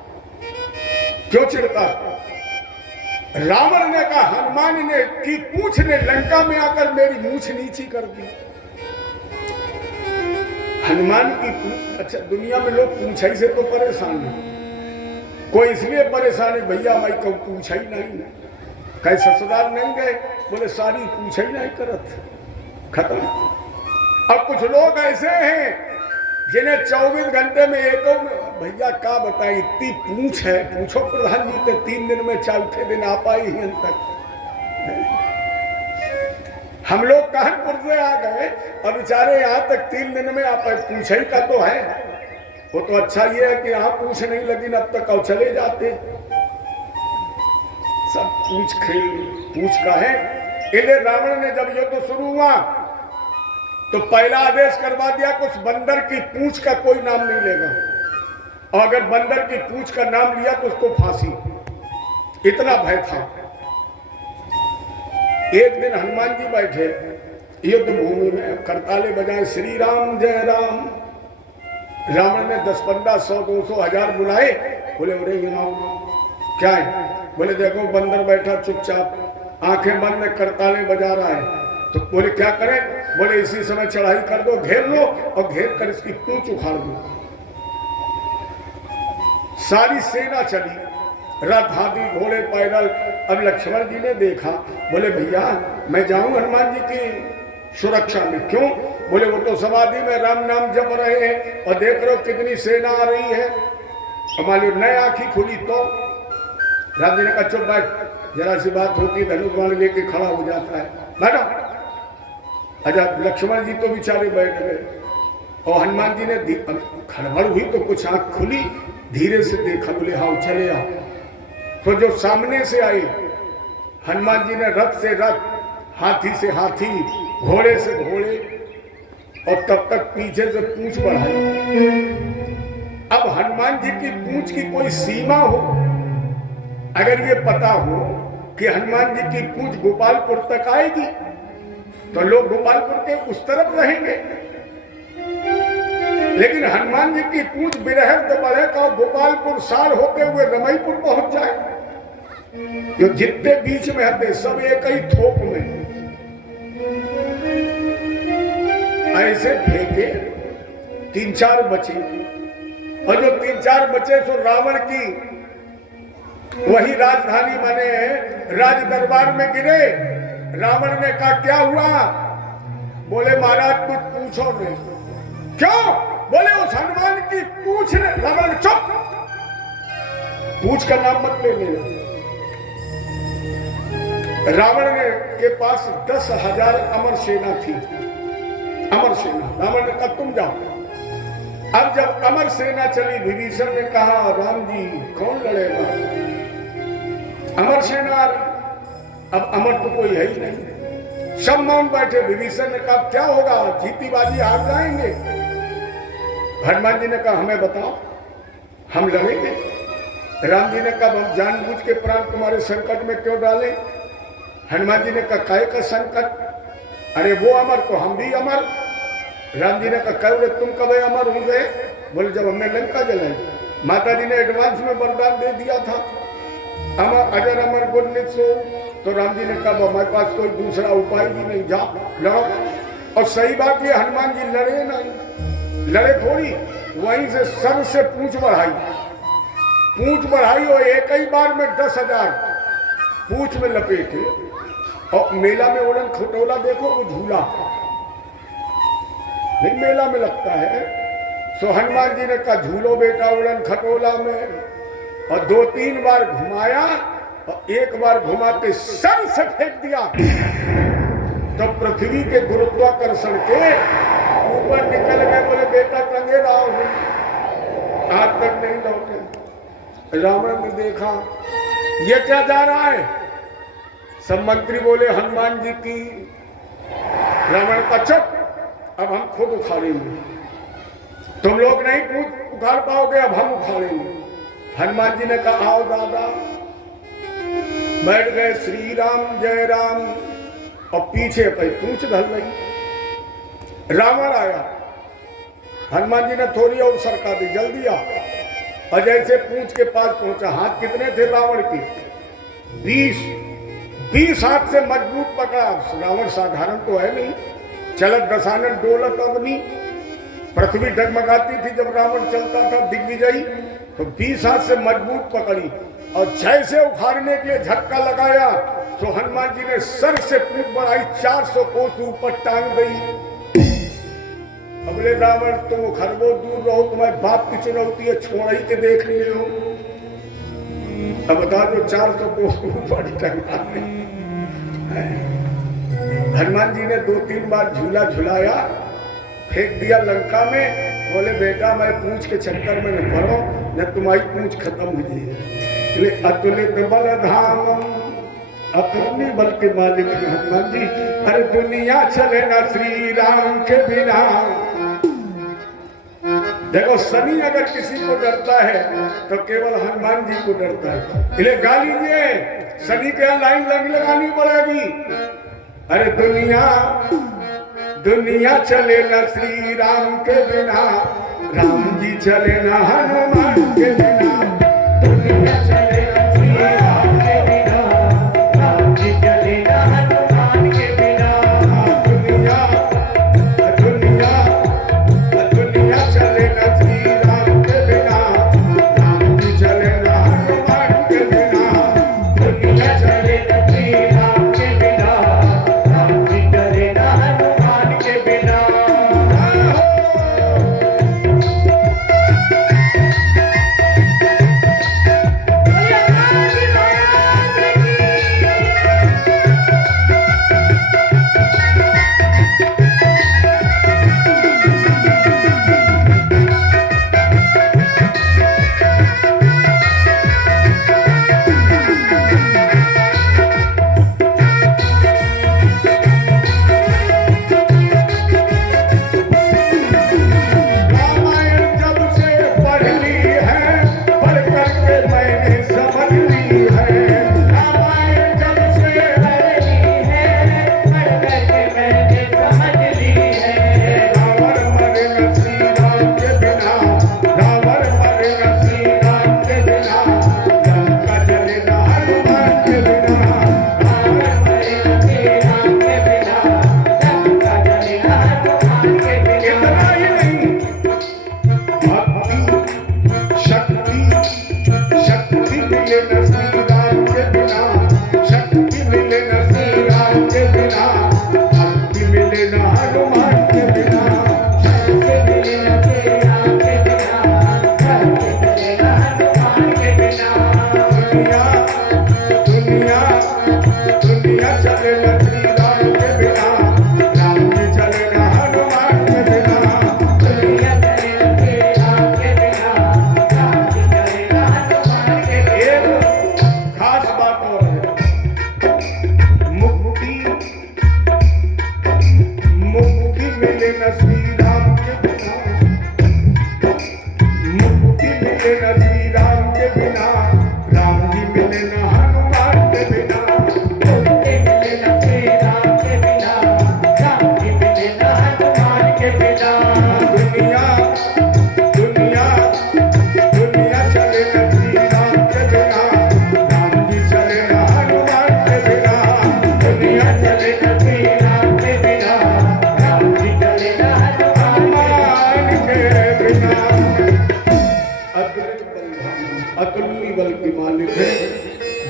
क्यों चिढ़ता? रावण ने कहा हनुमान ने की पूंछ ने लंका में आकर मेरी मूछ नीची कर दी। हनुमान की पूंछ, अच्छा दुनिया में लोग पूंछई से तो परेशान है, कोई इसलिए परेशान है भैया भाई कब पूछा ही नहीं, कहीं ससुराल नहीं गए, बोले सारी पूछा ही नहीं करत, खत्म। अब कुछ लोग ऐसे हैं जिन्हें 24 घंटे में एक भैया क्या बताएं, इतनी पूछ है, पूछो प्रधान जी तो 3 दिन में चौथे दिन आ पाई ही तक। हम लोग कानपुर से आ गए और बेचारे यहाँ तक 3 दिन में आ पाए, पूछे का तो है। वो तो अच्छा ये है कि यहाँ पूछ नहीं लगी, अब तक और चले जाते। सब पूछ का है। इसलिए रावण ने जब युद्ध शुरू हुआ तो पहला आदेश करवा दिया कि उस बंदर की पूंछ का कोई नाम नहीं लेगा, और अगर बंदर की पूंछ का नाम लिया तो उसको फांसी। इतना भय था। एक दिन हनुमान जी बैठे युद्ध भूमि में, करताले बजाए श्री राम जय राम। रावण ने 10, 15, 100, 200, 1000 बुलाए, बोले अरे ये नाम क्या है? बोले देखो बंदर बैठा चुपचाप आंखें बंद में करताले बजा रहा है। तो बोले क्या करें? बोले इसी समय चढ़ाई कर दो, घेर लो और घेर कर इसकी पूंछ उखाड़ दो। सारी सेना चली, रथ हाथी घोड़े पैदल। अब लक्ष्मण जी ने देखा, बोले भैया मैं जाऊं हनुमान जी की सुरक्षा में? क्यों? बोले वो तो समाधि में राम नाम जप रहे हैं और देख रहे हो कितनी सेना आ रही है। हमारी नई आंखी खुली तो राम जी ने कहा चुप बैठ, जरा सी बात होती धनुष बाण लेके खड़ा हो जाता है, बैठो। अच्छा लक्ष्मण जी तो बेचारे बैठ गए और हनुमान जी ने खड़बड़ हुई तो कुछ आंख खुली, धीरे से देखा, बोले हाँ चले आओ। तो जो सामने से आए हनुमान जी ने रथ से रथ, हाथी से हाथी, घोड़े से घोड़े, और तब तक पीछे से पूंछ बढ़ाई। अब हनुमान जी की पूंछ की कोई सीमा हो, अगर ये पता हो कि हनुमान जी की पूंछ गोपालपुर तक आएगी तो लोग गोपालपुर के उस तरफ रहेंगे, लेकिन हनुमान जी की पूंछ बिरहर तो बढ़े का गोपालपुर सार होते हुए रमईपुर पहुंच जाए। जो जितने बीच में हते सब एक ही थोक में ऐसे फेंके, 3-4 बचे, और जो 3-4 बचे सो रावण की वही राजधानी माने राज दरबार में गिरे। रावण ने कहा क्या हुआ? बोले महाराज कुछ पूछो नहीं। क्यों? बोले उस हनुमान की पूछ ने। रावण चुप, पूछ का नाम मत ले लेना। रावण ने के पास 10,000 अमर सेना थी, अमर सेना। रावण ने कहा तुम जाओ। अब जब अमर सेना चली, विभीषण ने कहा राम जी कौन लड़ेगा? अमर सेना आ रही। अब अमर तो कोई है ही नहीं, सब मौन बैठे। विभीषण ने कहा क्या होगा? जीती बाजी हार जाएंगे। हनुमान जी ने कहा हमें बताओ, हम लड़ेंगे। राम जी ने कहा हम जानबूझ के प्राण तुम्हारे संकट में क्यों डालें? हनुमान जी ने कहा काय का संकट? अरे वो अमर तो हम भी अमर। राम जी ने कहा कब तुम कब अमर हो गए? बोले जब हमने लंका जलाई। माता जी ने एडवांस में वरदान दे दिया था, अमर अजर अमर गुण नित्सो। तो राम जी ने कहा हमारे पास कोई दूसरा उपाय भी नहीं, जा लड़ो। और सही बात ये हनुमान जी लड़े नहीं, लड़े थोड़ी, वहीं से सर से पूंछ बढ़ाई, पूंछ बढ़ाई और एक ही बार में 10,000 पूंछ में लपेटे। और मेला में उड़न खटोला देखो, वो झूला नहीं मेला में लगता है। सो हनुमान जी ने कहा झूलो बेटा उड़न खटोला में, और 2-3 बार घुमाया और एक बार घुमा के सर से फेंक दिया तो पृथ्वी के गुरुत्वाकर्षण के ऊपर निकल गए। बोले बेटा टंगे रहो, आज तक नहीं लौटे। रावण ने देखा ये क्या जा रहा है? सब मंत्री बोले हनुमान जी की। रावण का चुप, अब हम खुद उखाड़ेंगे, तुम लोग नहीं उखाड़ पाओगे, अब हम उखाड़ेंगे। हनुमान जी ने कहा आओ दादा। बैठ गए श्री राम जय राम, और पीछे पे पूंछ ढल रही। रावण आया, हनुमान जी ने थोड़ी और सरका दी, जल्दी आ। और जैसे पूंछ के पास पहुंचा, हाथ कितने थे रावण के? 20 हाथ से मजबूत पकड़ा। रावण साधारण तो है नहीं, चलत दशानन डोलत अग्नि, पृथ्वी डगमगाती थी जब रावण चलता था दिग्विजयी। तो 20 हाथ से मजबूत पकड़ी और जैसे उखाड़ने के लिए झटका लगाया तो हनुमान जी ने सर से पूंछ बढ़ाई, 400 कोस ऊपर टांग गई। अगले रावण तुम खरबो दूर रहो, तुम्हारे बाप की चुनौती है, छोड़ ही के देख लिए हो। अब बता दो 400 कोस ऊपर टंगा। हनुमान जी ने 2-3 बार झूला झुलाया, फेंक दिया लंका में। बोले बेटा मैं पूंछ के चक्कर में न पड़ो, न तुम्हारी पूंछ खत्म हो जाए। अतुलित बल धाम, अपनी बल के मालिक हनुमान जी। अरे दुनिया चले ना श्री राम के बिना। देखो शनि अगर किसी को डरता है तो केवल हनुमान जी को डरता है। इसलिए गा लीजिए, शनि के यहाँ लाइन लगानी पड़ेगी। अरे दुनिया चले ना श्री राम के बिना, राम जी चले ना हनुमान के बिना। दुनिया चले ना श्री राम के बिना, राम जी चले ना हनुमान के बिना। दुनिया चले ना श्री राम के बिना, राम जी चले ना हनुमान के बिना। दुनिया चले ना श्री राम के बिना, राम जी चले ना हनुमान के बिना।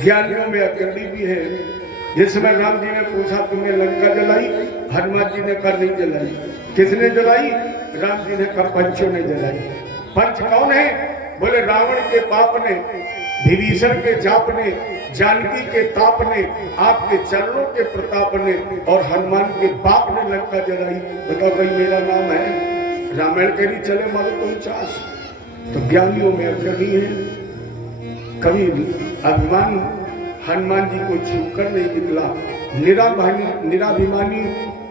ज्ञानियों में अग्रणी भी है। जिस समय राम जी ने पूछा तुमने लंका जलाई, हनुमान जी ने कहा नहीं जलाई। किसने जलाई? राम जी ने कहा पंचों ने जलाई। पंच कौन है? बोले रावण के पाप ने, विभीषण के जाप ने, जानकी के ताप ने, आपके चरणों के प्रताप ने और हनुमान के बाप ने लंका जलाई। बताओ भाई मेरा नाम है रामायण करी चले मारो 49। तो ज्ञानियों में अग्रणी है। कभी अभिमान हनुमान जी को छूकर नहीं निकला। निराभिमानी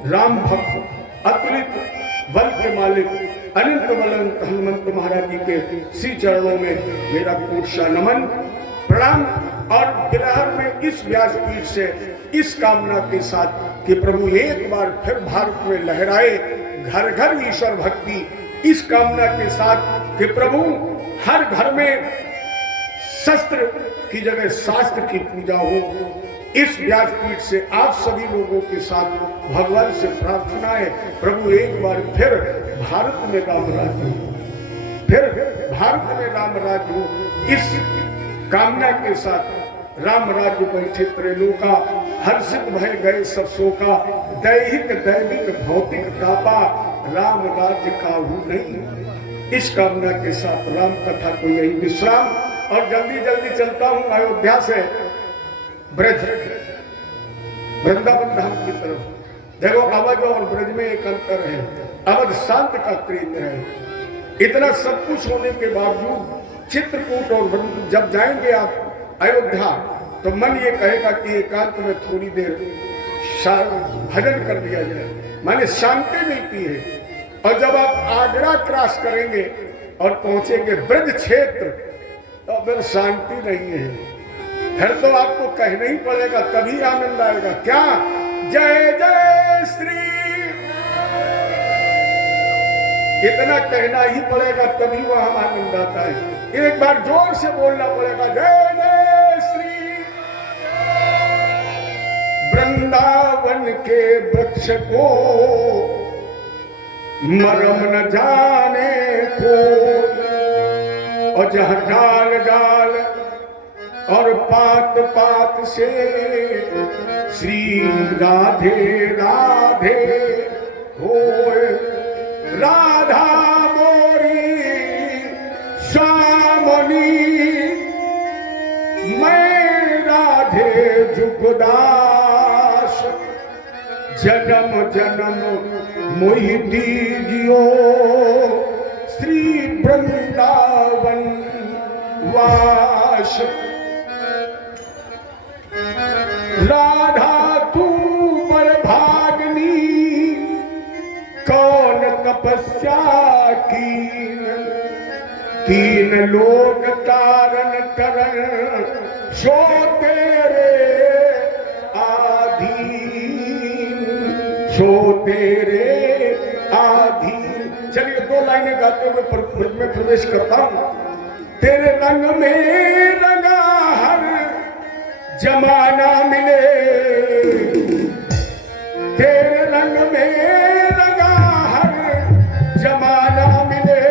राम भक्त, अतुलित बल के मालिक, अनंत बलवंत हनुमंत महाराज जी के श्री चरणों में मेरा कोटि नमन प्रणाम। और बिलहर में इस व्यासपीठ से इस कामना के साथ कि प्रभु एक बार फिर भारत में लहराए घर घर ईश्वर भक्ति, इस कामना के साथ कि प्रभु हर घर में शस्त्र की जगह शास्त्र की पूजा हो। इस व्यासपीठ से आप सभी लोगों के साथ भगवान से प्रार्थना है, प्रभु एक बार फिर भारत में राम राज्य हो, फिर भारत में राम राज्य हो। इस कामना के साथ राम राज्य बैठे त्रैलोका, हर्षित भय गए सब शोका, दैहिक दैविक भौतिक कापा, राम राज्य काहू नहीं। इस कामना के साथ राम कथा को यही विश्राम। और जल्दी जल्दी चलता हूं अयोध्या से ब्रज, वृंदावन धाम की तरफ। देखो अवध और ब्रज में एक अंतर है। अवध शांत का केंद्र है। इतना सब कुछ होने के बावजूद चित्रकूट और वृंदावन जब जाएंगे आप अयोध्या, तो मन ये कहेगा कि एकांत में थोड़ी देर भजन कर लिया जाए, माने शांति मिलती है। और जब आप आगरा क्रॉस करेंगे और पहुंचेंगे ब्रज क्षेत्र, तो फिर शांति नहीं है, फिर तो आपको कहना ही पड़ेगा, तभी आनंद आएगा। क्या जय जय श्री, इतना कहना ही पड़ेगा, तभी वहां आनंद आता है। एक बार जोर से बोलना पड़ेगा, जय जय श्री। वृंदावन के वृक्ष को मरम न जाने को, और जहाँ डाल डाल और पात पात से श्री राधे राधे होए। राधा मोरी श्यामनी, मैं राधे जुगदास, जन्म जन्म मोहि दीजियो श्री वृंदावन वास। राधा तू बड़ भागनी, कौन तपस्या कीन, तीन लोक तारण करन, सो तेरे आधीन, सो तेरे आधीन। चलिए दो लाइनें गाते हुए ब्रज में प्रवेश करता हूं। तेरे रंग में रंगा हर जमाना मिले, तेरे रंग में रंगा हर जमाना मिले।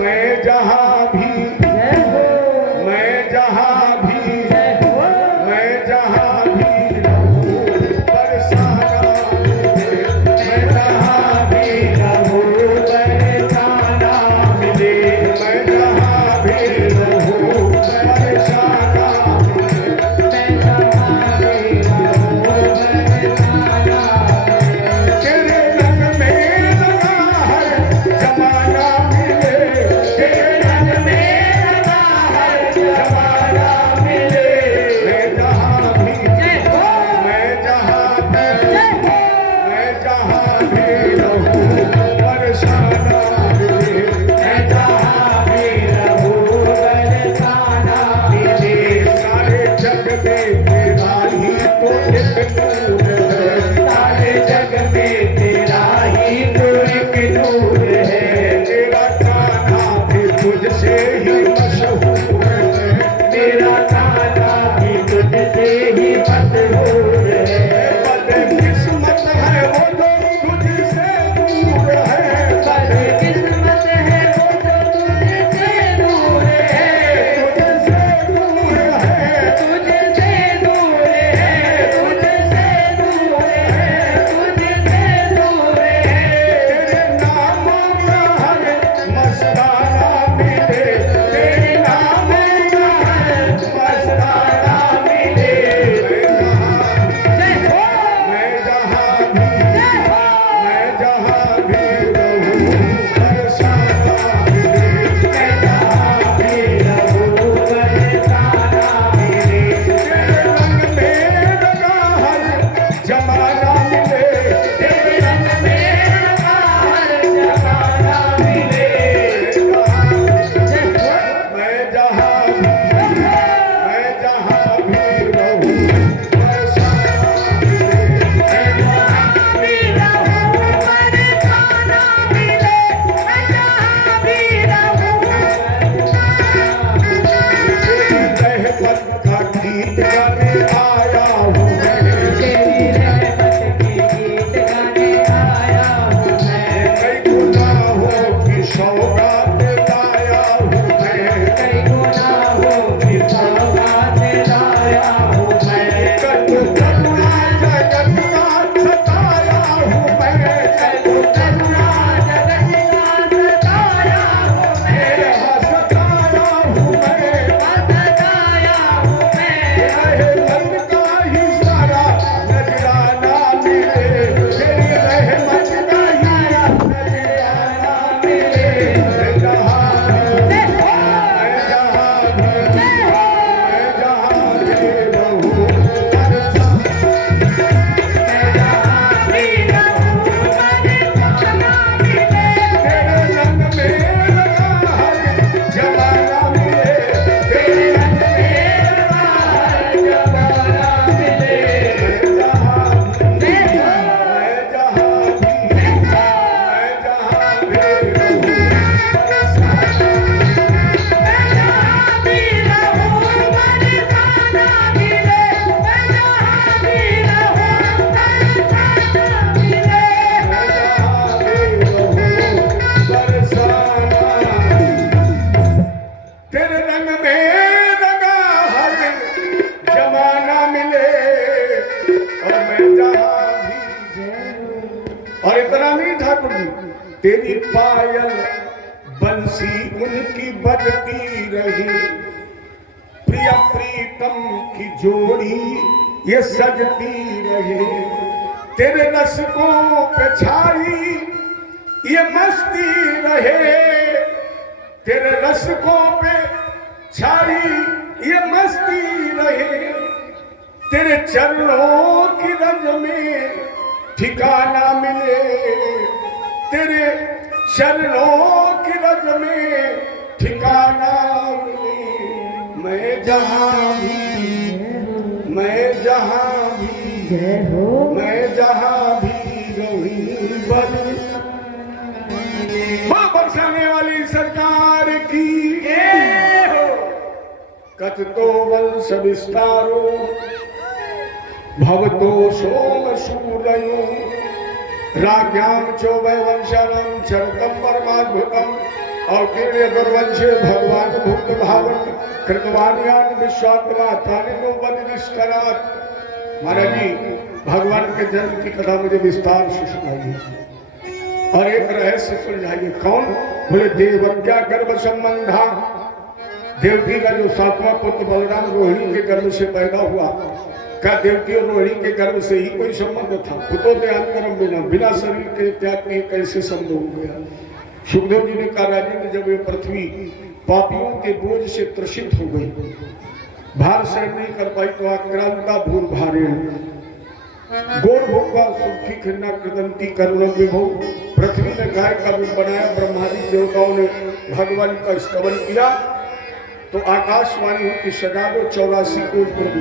मैं जहां भी, मैं जहां भी, मैं जहां भी रहूं बरसाना मिले, मैं जहां भी रहूं बरसाना मिले, मैं जहां भी रहूं बरसाना मिले, मैं जहां भी रहूं बरसाना मिले। तेरे रंग में रंगा हर जमाना मिले, तेरे रंग में रंगा हर जमाना मिले। मैं जहां भी, मैं जहां भी रहूं बरसाना मिले, मैं जहां भी रहूं बरसाना मिले। सारे जग में तेरा ही तो एक नूर है, सारे जग में तेरा ही तो एक नूर है। तेरा कान्हा भी तुझसे ही मशहूर है, तेरी पायल बंसी उनकी बजती रही, प्रिय प्रीतम की जोड़ी ये सजती रहे, तेरे रस्कों पे छाई ये मस्ती रहे, तेरे रस्कों पे छाई ये मस्ती रहे, तेरे चरणों की रज में ठिकाना मिले, तेरे चरणों की रज में ठिकाना मिले। मैं जहाँ भी मैं जहाँ भी मैं जहाँ भी रहूं बरसाने वाली सरकार की कथतो वंश विस्तारो भवतो सोम सूरयो राज्ञाम चौबे वंशानम चरतम परमाद्भुतम और तेरे दुर्वंशे भगवान भूत भावन कृतवानियान विश्वात्मा ताने को बदिष्करात। महाराज जी भगवान के जन्म की कथा मुझे विस्तार से सुनाइए और एक रहस्य सुलझाइए। कौन? बोले देवज्ञा गर्भ संबंधा, देवकी का जो सातवां पुत्र बलराम रोहिणी के गर्भ से पैदा हुआ, क्या देवकी और रोहिणी के गर्भ से ही कोई संबंध था? पुतो देहांतरम बिना बिना शरीर के त्याग के कैसे संभव हो गया? सुखदेव जी ने कहा राजेंद्र जब ये पृथ्वी पापियों के बोझ से त्रसित हो गई, भार सहन नहीं कर पाई तो आक्रांता भूर भारे गोर भोगा सुखी खन्ना कृदंती करुण विभो। पृथ्वी ने गाय का रूप बनाया, ब्रह्मादि देवताओं ने भगवान का स्तवन किया तो आकाशवाणी होती सदा को 84 कोष प्रभु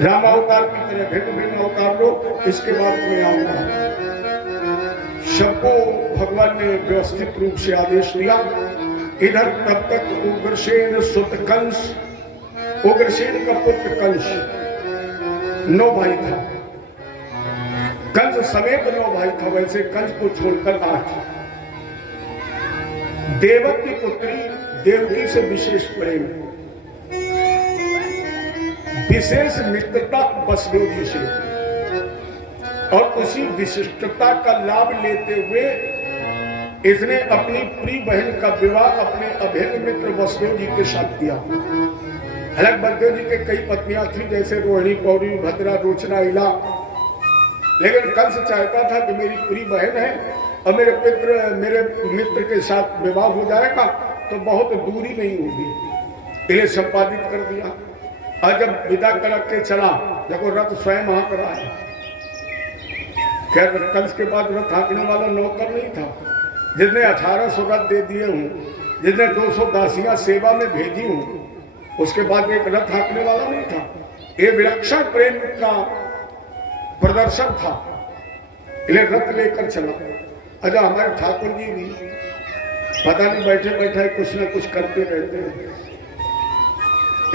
राम अवतार की तरह भिन्न भिन्न अवतार लो, इसके बाद में आऊंगा। सबको भगवान ने व्यवस्थित रूप से आदेश दिया। इधर तब तक उग्रसेन सुत कंस, उग्रसेन का पुत्र कंस 9 भाई था, कंस समेत 9 भाई था, वैसे कंस को छोड़कर 8। देवकी पुत्री देवकी से विशेष प्रेम, विशेष मित्रता वसुदेव जी से, और उसी विशिष्टता का लाभ लेते हुए इसने अपनी प्रिय बहन का विवाह अपने अभिन्न मित्र वसुदेव जी के साथ किया। हालांकि वसुदेव जी के कई पत्नियां थी, जैसे रोहिणी, पौरी, भद्रा, रोचना, इला, लेकिन कंस चाहता था कि मेरी प्रिय बहन है और मेरे मित्र के साथ विवाह हो जाएगा तो बहुत दूरी नहीं होगी, इन्हें संपादित कर दिया। और जब विदा करके चला, देखो रथ स्वयं हाँक रहा है। खैर कंस के बाद रथ हाँकने वाला नौकर नहीं था, जिसने 1800 रथ दे दिए हूँ, जिसने 200 दासियां सेवा में भेजी हूँ, उसके बाद एक रथ हाँकने वाला नहीं था। ये विलक्षण प्रेम का प्रदर्शन था, इसलिए रथ लेकर चला। अच्छा हमारे ठाकुर जी भी पता नहीं बैठे बैठे कुछ ना कुछ करते रहते हैं,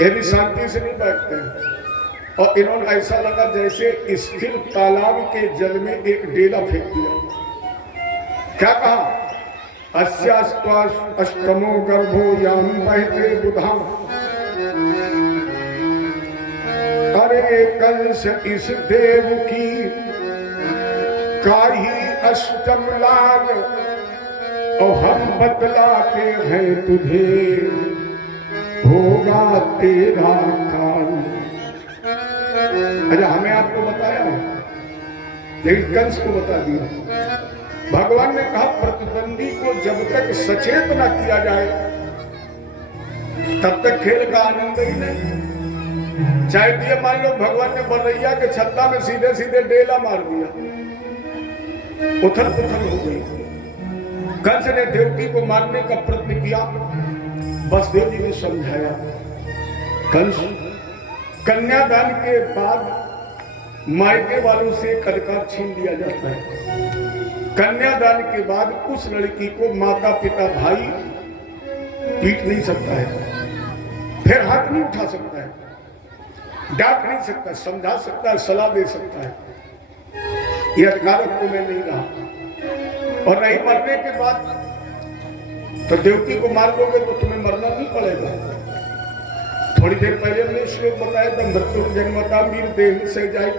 ये भी शांति से नहीं बैठते हैं। और इन्होंने ऐसा लगा जैसे स्थिर तालाब के जल में एक डेला फेंक दिया। क्या कहा? अष्टमो गर्भो याम बहते बुधा। अरे कंस इस देव की काही अष्टम लाग, और हम बतलाते हैं तुझे होगा तेरा काल। अच्छा हमें आपको बताया है, लेकिन कंस को बता दिया। भगवान ने कहा प्रतिद्वंदी को जब तक सचेत न किया जाए तब तक खेल का आनंद ही नहीं। चाहे दिए मान लो भगवान ने बलैया के छत्ता में सीधे सीधे डेला मार दिया, उथल पुथल हो गई। कंस ने देवकी को मारने का प्रयत्न किया, वसुदेव जी ने समझाया। कंस कन्यादान के बाद मायके वालों से अधिकार छीन लिया जाता है। कन्यादान के बाद उस लड़की को माता पिता भाई पीट नहीं सकता है, फिर हाथ नहीं उठा सकता है, डांट नहीं सकता, समझा सकता है, सलाह दे सकता है। यह अधिकार को मैं नहीं रहा। और नहीं मरने के बाद तो देवकी को मार दोगे तो तुम्हें मरना नहीं पड़ेगा। थोड़ी देर पहले हमने श्लोक बताया था, मृत्यु जन्मता वीर देह से जाए,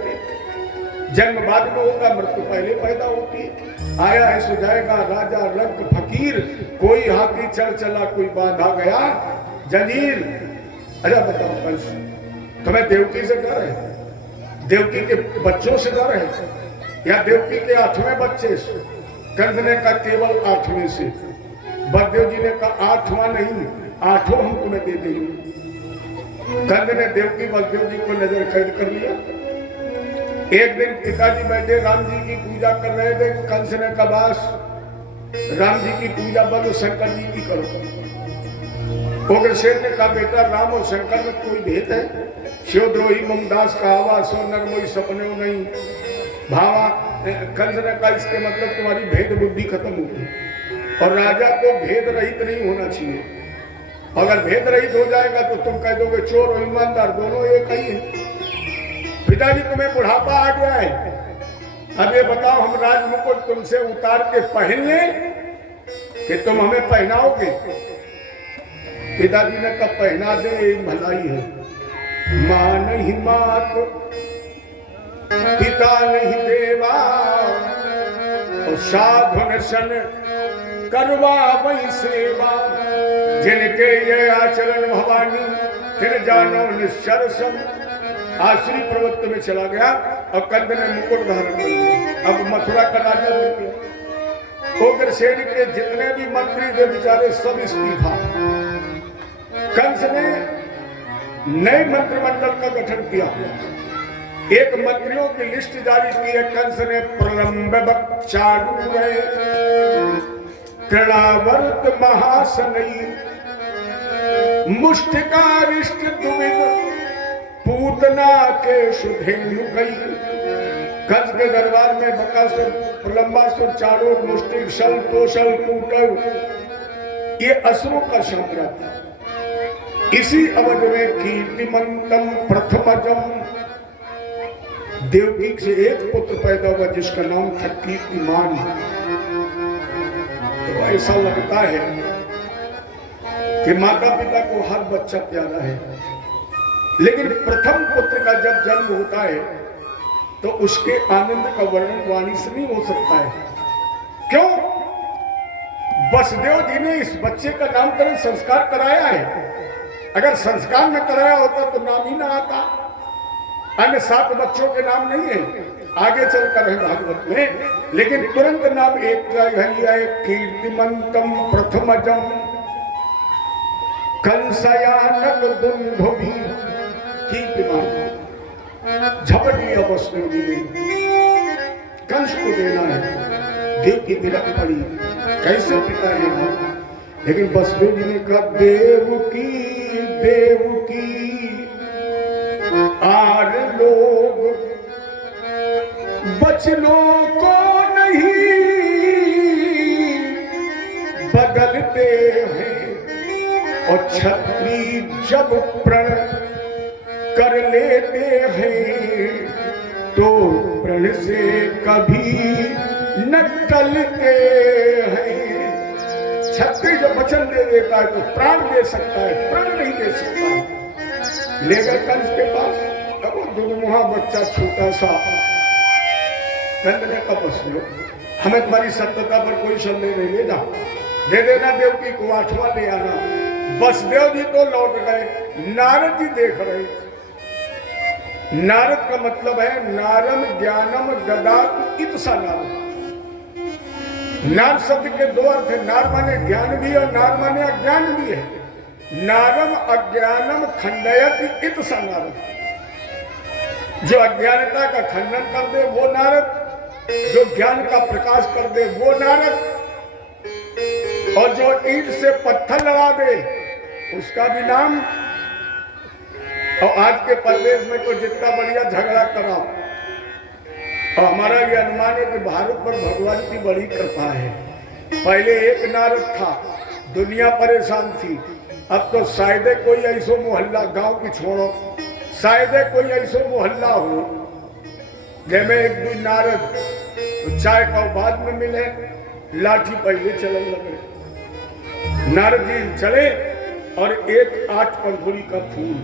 जन्म बाद में होगा, मृत्यु पहले पैदा होती है। आया है सुझाएगा राजा रंग फकीर, कोई हाथी चढ़ चला कोई बांधा गया जंजीर। अरे बताओ कंस, तुम्हें देवकी से डर है? देवकी के बच्चों से डर है या देवकी के 8वें बच्चे से? कंस ने कहा केवल 8वें से। बलदेव जी ने कहा 8वां नहीं, 8 हम तुम्हें दे देंगे। कंस ने देवकी बलदेव जी को नजर कैद कर लिया। एक दिन पिताजी बैठे राम जी की पूजा कर रहे थे। कंस ने कहा बस राम जी की पूजा बंद, शंकर जी की करो। उग्रसेन ने कहा बेटा राम और शंकर में कोई भेद है? शिवद्रोही मुमदास कहावा, सो नरमोई सपने नहीं भावा। कंस ने कहा इसके मतलब तुम्हारी भेद बुद्धि खत्म हो गई और राजा को भेद रहित नहीं होना चाहिए। अगर भेद रहित हो जाएगा तो तुम कह दोगे चोर और ईमानदार दोनों एक ही है। पिताजी तुम्हें बुढ़ापा आ गया है, अब ये बताओ हम राजमुकुट तुमसे उतार के पहन लें कि तुम हमें पहनाओगे? पिताजी ने कहा पहना दे, भलाई है। मां नहीं मात, पिता नहीं देवा, और साधुन सन करवा वही सेवा। जिनके ये आचरण भवानी फिर जानो निश्चर सम। आश्री प्रवृत्ति में चला गया और कंस ने मुकुट धारण कर लिया। अब मथुरा का राजा बन गया। उग्रसेन के जितने भी मंत्री थे बेचारे सब इस्तीफा। कंस ने नए मंत्रिमंडल का गठन किया। एक मंत्रियों की लिस्ट जारी की है। कंस ने प्रलंब चारु कृणावर्त महासनई, मुष्टिकारिष्ट दुविध पूतना के सुधेनु गई। कंस के दरबार में बकासुर, प्रलंबासुर, चारों मुष्टिक, शल, तोशल, कूटल, ये असुरों का साम्राज्य। इसी अवध में कीर्तिमंतम प्रथमजम, देवकी से एक पुत्र पैदा हुआ जिसका नाम था कीर्तिमान। तो ऐसा लगता है कि माता पिता को हर बच्चा प्यारा है, लेकिन प्रथम पुत्र का जब जन्म होता है तो उसके आनंद का वर्णन वाणी से नहीं हो सकता है। क्यों? वसुदेव जी ने इस बच्चे का नामकरण संस्कार कराया है। अगर संस्कार में कराया होता तो नाम ही ना आता। अन्य 7 बच्चों के नाम नहीं है, आगे चलकर है भागवत में, लेकिन तुरंत नाम एक है कीर्तिमंतम प्रथमजम कंसयानक दुंधुभि। कीर्तिमान झपट लिया वसुदेव जी ने, कंस को देना है। देव की तिलक पड़ी, कैसे पिता है ना? लेकिन वसुदेव जी ने कहा देवकी आर लोग बचनों को नहीं बदलते हैं, और छत्री जब प्रण कर लेते हैं तो प्रण से कभी न टलते हैं। छत्री जब वचन दे देता है तो प्राण दे सकता है, प्राण नहीं दे सकता है। ले गए कंस के पास। अब वो दुर्मुहा बच्चा छोटा सा। कंस ने कहा वसुदेव हमें तुम्हारी सत्यता पर कोई संदेह नहीं, ले जाओ, दे देना देवकी को, 8वां ले आना। वसुदेव जी तो लौट गए। नारद जी देख रहे थे। नारद का मतलब है नारम ज्ञानम ददातु इत्सा नारद। नार शब्द के 2 अर्थ है, नार माने ज्ञान भी और नार माने अज्ञान भी है। नारम अज्ञानम खंडयति इत्सा नारद। जो अज्ञानता का खंडन कर दे वो नारद, जो ज्ञान का प्रकाश कर दे वो नारद, और जो ईंट से पत्थर लड़ा दे उसका भी नाम। और आज के परिवेश में तो जितना बढ़िया झगड़ा कराओ, और हमारा ये अनुमान है कि भारत पर भगवान की बड़ी कृपा है। पहले एक नारद था, दुनिया परेशान थी। अब तो शायद कोई ऐसो मोहल्ला, गांव की छोड़ो, शायद कोई ऐसो मोहल्ला हो जिसमें 1-2 नारद तो चाय का बाद में मिले, लाठी पहले चलने लगे। नारद जी चले और एक 8 पंखुड़ी का फूल,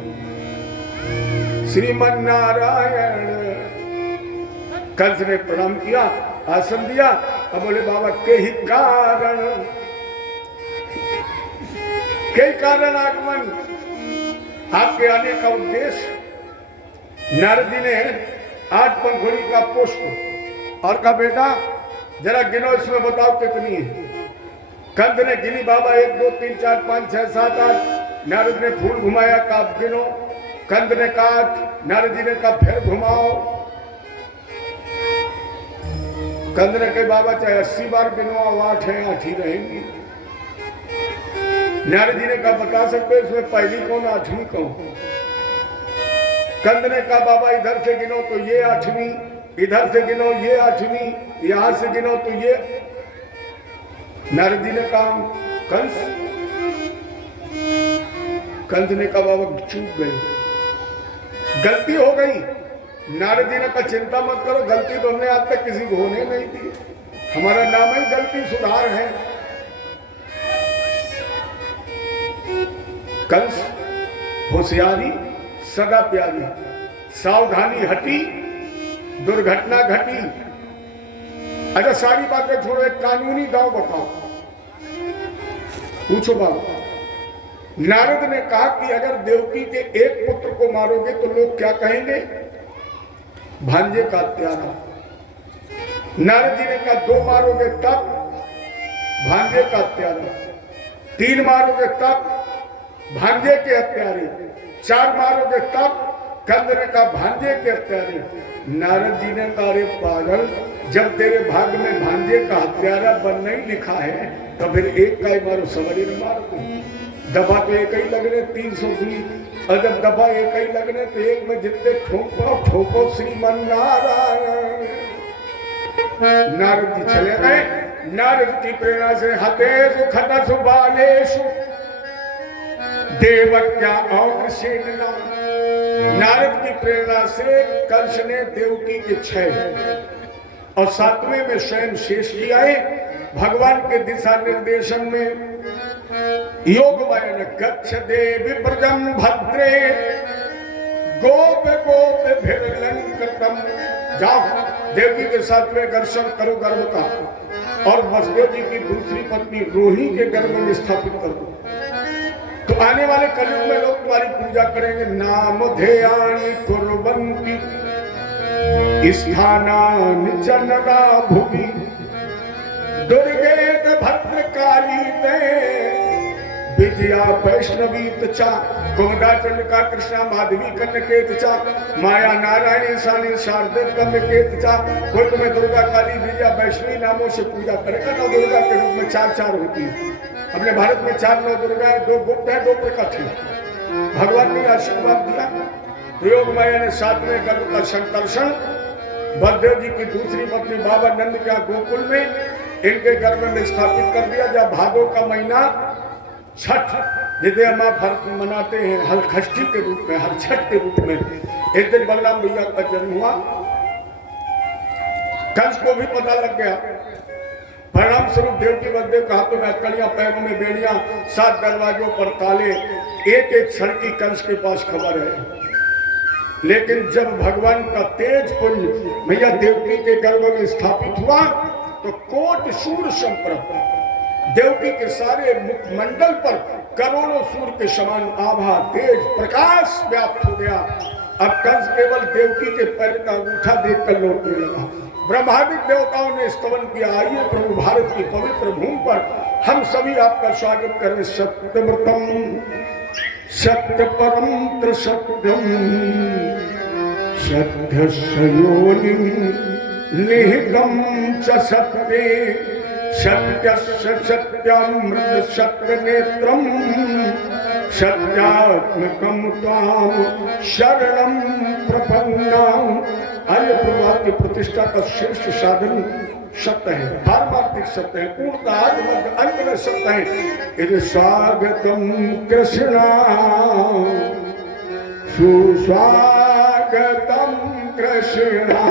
श्रीमन नारायण। कंस ने प्रणाम किया, आसन दिया अब बोले बाबा के ही कारण आगमन, आपके आने का उद्देश्य। नारद जी ने 8 पंखुड़ी का पुष्प और कहा बेटा जरा गिनो, इसमें बताओ कितनी है। कंद ने गिनी बाबा 1 2 3 4 5 6 7 8। नारद ने फूल घुमाया, कहा गिनो। कंद ने कहा 8। नारद जी ने कहा फिर घुमाओ। कंद ने कहा बाबा चाहे 80 बार गिनो, 8 है 8 ही रहेंगी। नारद जी ने कहा बता सकते हो इसमें पहली कौन 8वीं कौन। कंद ने कहा बाबा इधर से गिनो तो ये 8वीं, इधर से गिनो ये 8वीं, यहां से गिनो तो ये। नारद जी ने कहा कंस ने कहा बाबा चूक गई, गलती हो गई। नारद जी ने कहा चिंता मत करो, गलती तो हमने आज तक किसी को होने नहीं दी, हमारा नाम ही गलती सुधार है। कंस होशियारी सदा प्यारी, सावधानी हटी दुर्घटना घटी। अच्छा सारी बातें छोड़ो, एक कानूनी दाव बताओ, पूछो बाबा। नारद ने कहा कि अगर देवकी के एक पुत्र को मारोगे तो लोग क्या कहेंगे, भांजे का हत्यारा। नारद जी ने कहा 2 मारोगे तब, भांजे का हत्यारा। 3 मारोगे तब, भांजे के हत्यारे। 4 मारोगे तब, कंद ने कहा भांजे के हत्यारे। नारद जी ने कहा अरे पागल, जब तेरे भाग्य में भांजे का हत्यारा बनना ही लिखा है तो फिर एक का ही मारो, सवारी न मार दो। दबा तो एक ही लगने 320, और जब दबा एक ही लगने तो एक में जितने ठोको ठोको श्रीमन नारायण। नारद जी चले गए। नारद की प्रेरणा से हतेषु खतसु बालेषु देवक्या और सेना। नारद की प्रेरणा से कंस ने देवकी के 6 और 7वें में स्वयं शेष जी आए। भगवान के दिशा निर्देशन में योगमाया गच्छ देवी ब्रजम भद्रे गोप गोप भिर्लंकृतम। जाओ देवी के 7वें दर्शन करो गर्भ का, और वसुदेव जी की दूसरी पत्नी रोहिणी के गर्भ में स्थापित करो। तो आने वाले कलयुग में लोग तुम्हारी पूजा करेंगे। नाम ध्येयानि कुर्वन्ति स्थानानि च नरा भुवि दुर्गेत भद्रकाली ते विजया वैष्णवी चा कुमुदा चंडिका कृष्णा माधवी कन्यकेत चा माया नारायणी सानी शारदम केत चा। कोई तुम्हें दुर्गा काली विजया वैष्णवी नामों से पूजा करेगा। 9 दुर्गा के रूप में 4 होती है। अपने भारत में 4 9 दुर्गा है, 2 गुप्त है 2 प्रकट है। भगवान ने आशीर्वाद दिया तो योग माया ने 7वें गर्भ का संकर्षण बलदेव जी की दूसरी पत्नी बाबा नंद के गोकुल में इनके गर्भ में स्थापित कर दिया। जब भादों का महीना छठ जिसे हम आप मनाते हैं हर खष्टी के रूप में, हर छठ के रूप में, एक दिन बलराम भैया का जन्म हुआ। कंस को भी पता लग गया। परिणाम स्वरूप देवकी बलदेव के हाथों में हथकड़ियां, पैरों में बेड़ियां, 7 दरवाजों पर ताले, एक एक क्षण की कंस के पास खबर है। लेकिन जब भगवान का तेज पुंज मैया देवकी के गर्भ में स्थापित हुआ तो कोट सूर्य संप्रभ देवकी के सारे मुखमंडल पर करोड़ों सूर्य के समान आभा तेज प्रकाश व्याप्त हो गया। अब कंस केवल देवकी के पैर का अंगूठा देखकर लौटने लगा। ब्रह्मादिक देवताओं ने स्तवन किया। आइए प्रभु भारत की पवित्र भूमि पर हम सभी आपका स्वागत करें। सत्यव्रतम सत्य परम त्रिसत्यम सत्ययोनिम निहितम च सत्ये सत्यस्य सत्यामृत सत्यनेत्रम सत्यात्मकम त्वाम शरणं प्रपन्नाम। आर्य प्रभात की प्रतिष्ठा का श्रेष्ठ साधन सत्य है, पारमार्थिक सत्य है, पूर्णतः आदि मध्य अंत में सत्य है। इति स्वागतम कृष्णा सुस्वागतम कृष्णा।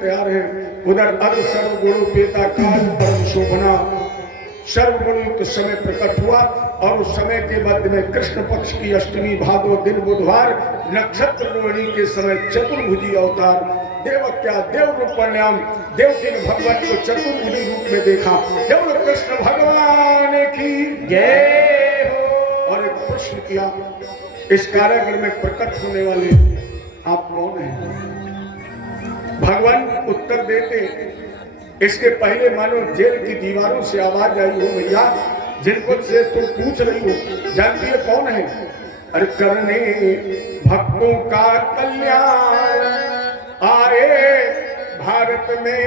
तैयार है। उधर अग सर्वगुणोपेता काल परम शोभना सर्वगुणयुक्त समय प्रकट हुआ और उस समय के मध्य में कृष्ण पक्ष की अष्टमी भादो दिन बुधवार नक्षत्र रोहिणी के समय चतुर्भुजी अवतार देवक्या देव रूपण्याम देवकी ने भगवान को चतुर्भुजी रूप में देखा। देव कृष्ण भगवान की जय हो। और एक प्रश्न किया, इस कारागृह में प्रकट होने वाले आप कौन हैं? भगवान उत्तर देते, इसके पहले मानो जेल की दीवारों से आवाज आई हो, भैया जिनको से तुम पूछ रही हो जानती है कौन है? अरे करने भक्तों का कल्याण आए भारत में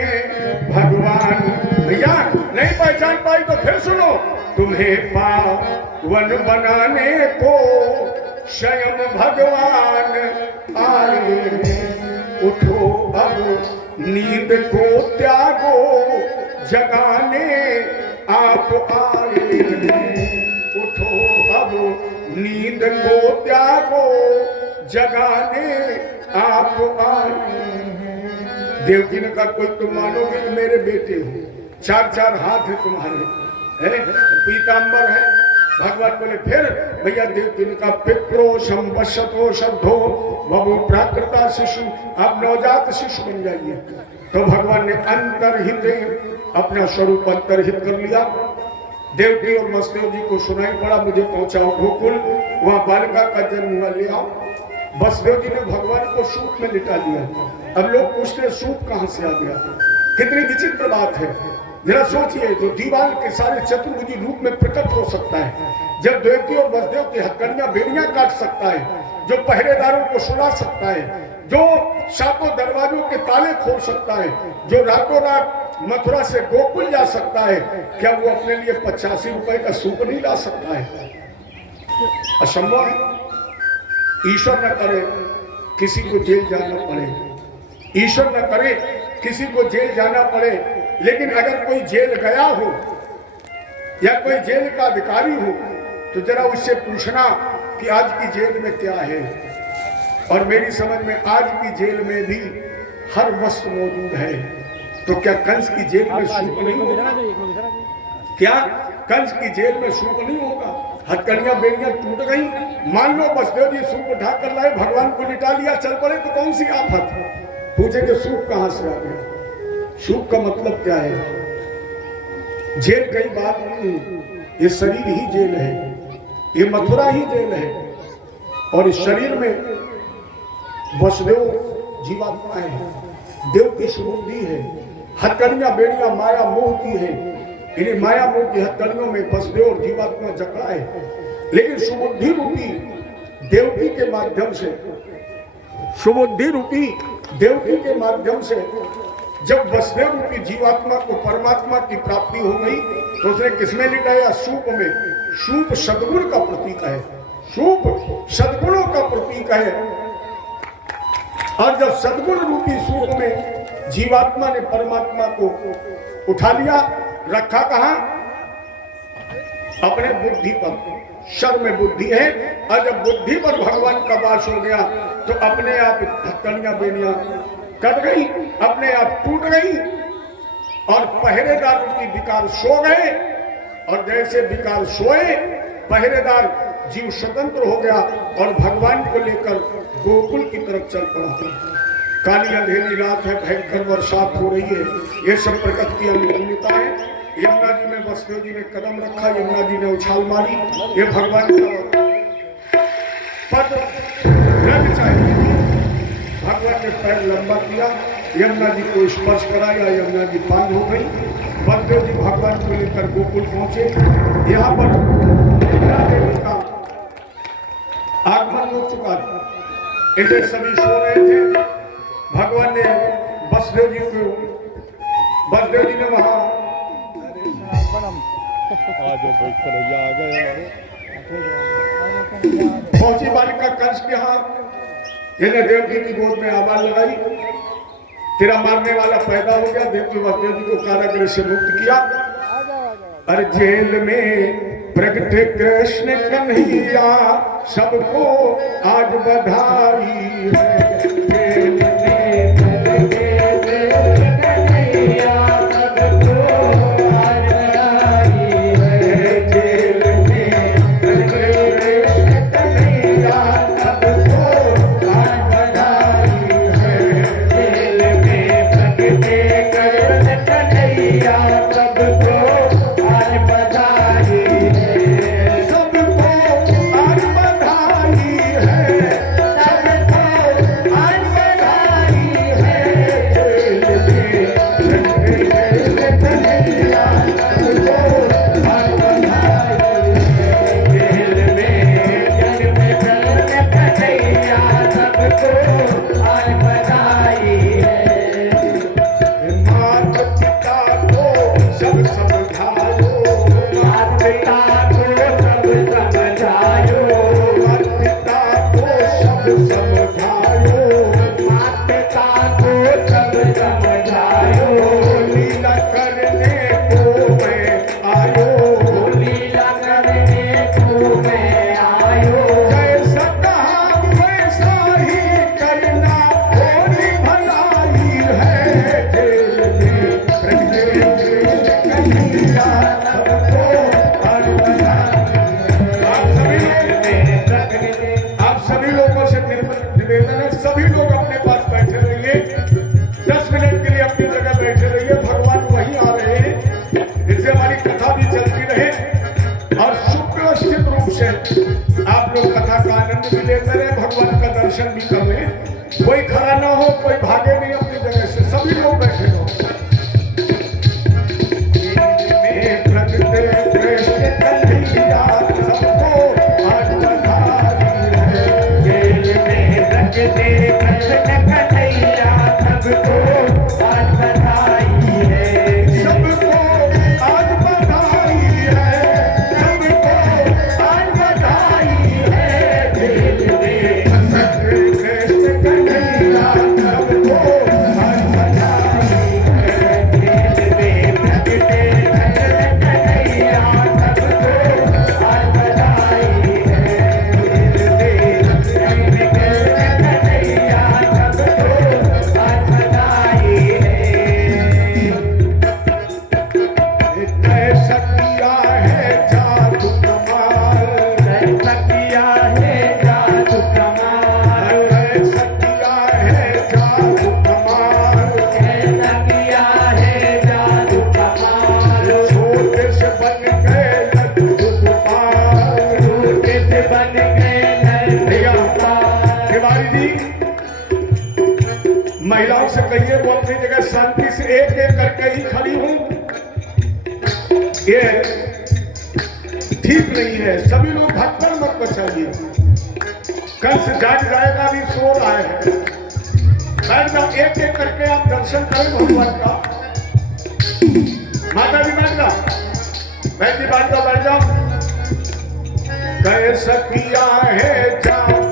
भगवान। भैया नहीं पहचान पाई तो फिर सुनो, तुम्हें पावन बनाने को स्वयं भगवान आए। उठो अब नींद को त्यागो जगाने आप आए। उठो अब नींद को त्यागो जगाने आप आए। देवकी ने कहा कोई तुम मानोगे कि मेरे बेटे हो, चार चार हाथ है तुम्हारे, है पीताम्बर है। भगवान बोले फिर भैया देवकी ने कहा पित्रो संवशतो शब्दो बबु प्राकृता शिशु, आप नवजात शिशु बन जाइए। तो भगवान ने अंतरहित अपना स्वरूप अंतरहित कर लिया। देवकी और वसुदेव जी को सुनाई पड़ा मुझे पहुंचाओ गोकुल, वहां बालिका का जन्म हुआ, ले आओ। वसुदेव जी ने भगवान को सूप में लिटा दिया। अब लोग पूछते सूप कहां से आ गया? कितनी विचित्र बात है। जरा सोचिए, जो दीवार के सारे चतुर्भुजी रूप में प्रकट हो सकता है, जब देवकी और वसुदेव की हथकड़ियां बेड़ियां काट सकता है, जो पहरेदारों को सुला सकता है, जो सातों दरवाजों के ताले खोल सकता है, जो रातों रात मथुरा से गोकुल जा सकता है, क्या वो अपने लिए 85 रुपए का सूप नहीं ला सकता है? असंभव है। ईश्वर न करे किसी को जेल जाना पड़े, ईश्वर न करे किसी को जेल जाना पड़े, लेकिन अगर कोई जेल गया हो या कोई जेल का अधिकारी हो तो जरा उससे पूछना कि आज की जेल में क्या है। और मेरी समझ में आज की जेल में भी हर वस्तु मौजूद है। तो क्या कंस की जेल में सूप नहीं होगा? क्या कंस की जेल में सूप नहीं होगा? हथकड़ियां बेड़ियां टूट गई, मान लो वसुदेव जी सूप उठा कर लाए, भगवान को लिटा लिया, चल पड़े तो कौन सी आफत? पूछेंगे सूप कहां से आ गया? सूप का मतलब क्या है? जेल कई बात नहीं, ये शरीर ही जेल है, ये मथुरा ही जेल है। और इस शरीर में वसुदेव जीवात्मा है, देव की सुबुद्धि है, हथकड़ियां बेड़ियां माया मोह की है। इन्हें माया मोह की हथकड़ियों में वसुदेव और जीवात्मा जकड़ा है। लेकिन सुबुद्धि रूपी देवकी के माध्यम से, सुबुद्धि रूपी देवकी के माध्यम से जब वसुदेव रूपी जीवात्मा को परमात्मा की प्राप्ति हो गई तो उसने किसमें लिटाया? सूप में। सूप सद्गुण का प्रतीक है, सूप सद्गुणों का प्रतीक है। और जब सद्गुण रूपी सूप में जीवात्मा ने परमात्मा को उठा लिया, रखा कहां? अपने बुद्धि पर। शर में बुद्धि है, और जब बुद्धि पर भगवान का वास हो गया तो अपने आप हथकड़ियां बेड़ियां कट गई, अपने आप टूट गई, और पहरेदार की विकार सो गए। और जैसे विकार सोए, पहरेदार जीव स्वतंत्र हो गया और भगवान को लेकर गोकुल की तरफ चल पड़ा। काली अंधेरी रात है, भयंकर बरसात हो रही है, ये सब प्रकृति की अनुकूलता है। यमुना जी में वसुदेव जी ने कदम रखा, यमुना जी ने उछाल मारी, ये भगवान का पद रंग चाहिए। भगवान ने पैर लंबा किया, यमुना जी को स्पर्श कराया, यमुना जी पार हो गई। वसुदेव जी भगवान को लेकर गोकुल पहुंचे। यहाँ पर यमुना देवी का आगमन हो चुका था, इसे सभी सो रहे थे। भगवान ने वसुदेव जी को, वसुदेव जी ने वहां पहुंची बालिका कंस के यहाँ, इन्हें देवकी की गोद में आवाज लगाई, तेरा मारने वाला पैदा हो गया। देवकी वसुदेव जी को कारागृह से मुक्त किया। और जेल में प्रकट कृष्ण कन्हैया, सबको आज बधाई है। जेल में आप सभी लोगों से निवेदन है, सभी लोग अपने पास बैठे रहिए, 10 मिनट के लिए अपनी जगह बैठे रहिए। भगवान वहीं आ रहे हैं, इससे हमारी कथा भी चलती रहे और सुव्यवस्थित रूप से आप लोग कथा का आनंद भी लेते रहे, भगवान का दर्शन भी कर ले। कोई खड़ा ना हो, कोई भागे नहीं अपनी जगह से, सभी लोग बैठे रहो। महिलाओं से कहिए वो अपनी जगह शांति से एक एक करके ही खड़ी हूं, ये ठीक नहीं है। सभी लोग भगदड़ मत बचाइए, कल से जाग जाएगा, अभी सो रहा है। बैठ जाओ, एक एक करके आप दर्शन करें भगवान का। माता जी बैठ जाओ, बहन जी बैठ जाओ, बैठ जाओ। कैसा किया है जादू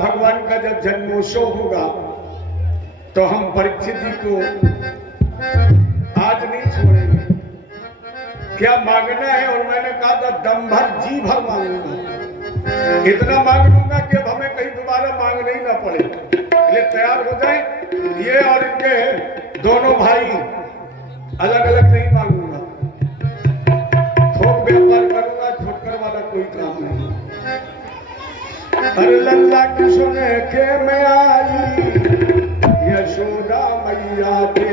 भगवान का जब जन्मोत्सव होगा तो हम परीक्षित जी को आज नहीं छोड़ेंगे। क्या मांगना है? और मैंने कहा था दम भर जी भर मांगूंगा, इतना मांग लूंगा कि अब हमें कहीं दोबारा मांगना ही ना पड़े। इसलिए तैयार हो जाए। ये और इनके दोनों भाई अलग अलग नहीं मांगूंगा, थोक व्यापार करूंगा, ठोकर वाला कोई काम नहीं। अरे लल्ला की सुने के मैं आई यशोदा मैया के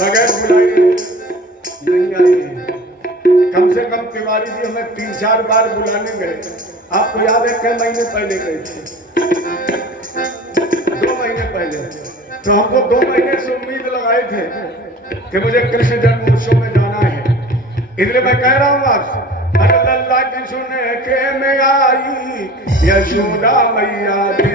बगैर बुलाए नहीं आए। कम से कम तिवारी जी हमें 3-4 बार बुलाने गए। आपको याद है कई महीने पहले गए थे? 2 महीने पहले। तो हमको 2 महीने से उम्मीद लगाए थे कि मुझे कृष्ण जन्मोत्सव में जाना है। इसलिए मैं कह रहा हूँ आपसे, अरे लल्ला की सुने के मैं आई यशोदा मैया दे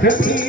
Happy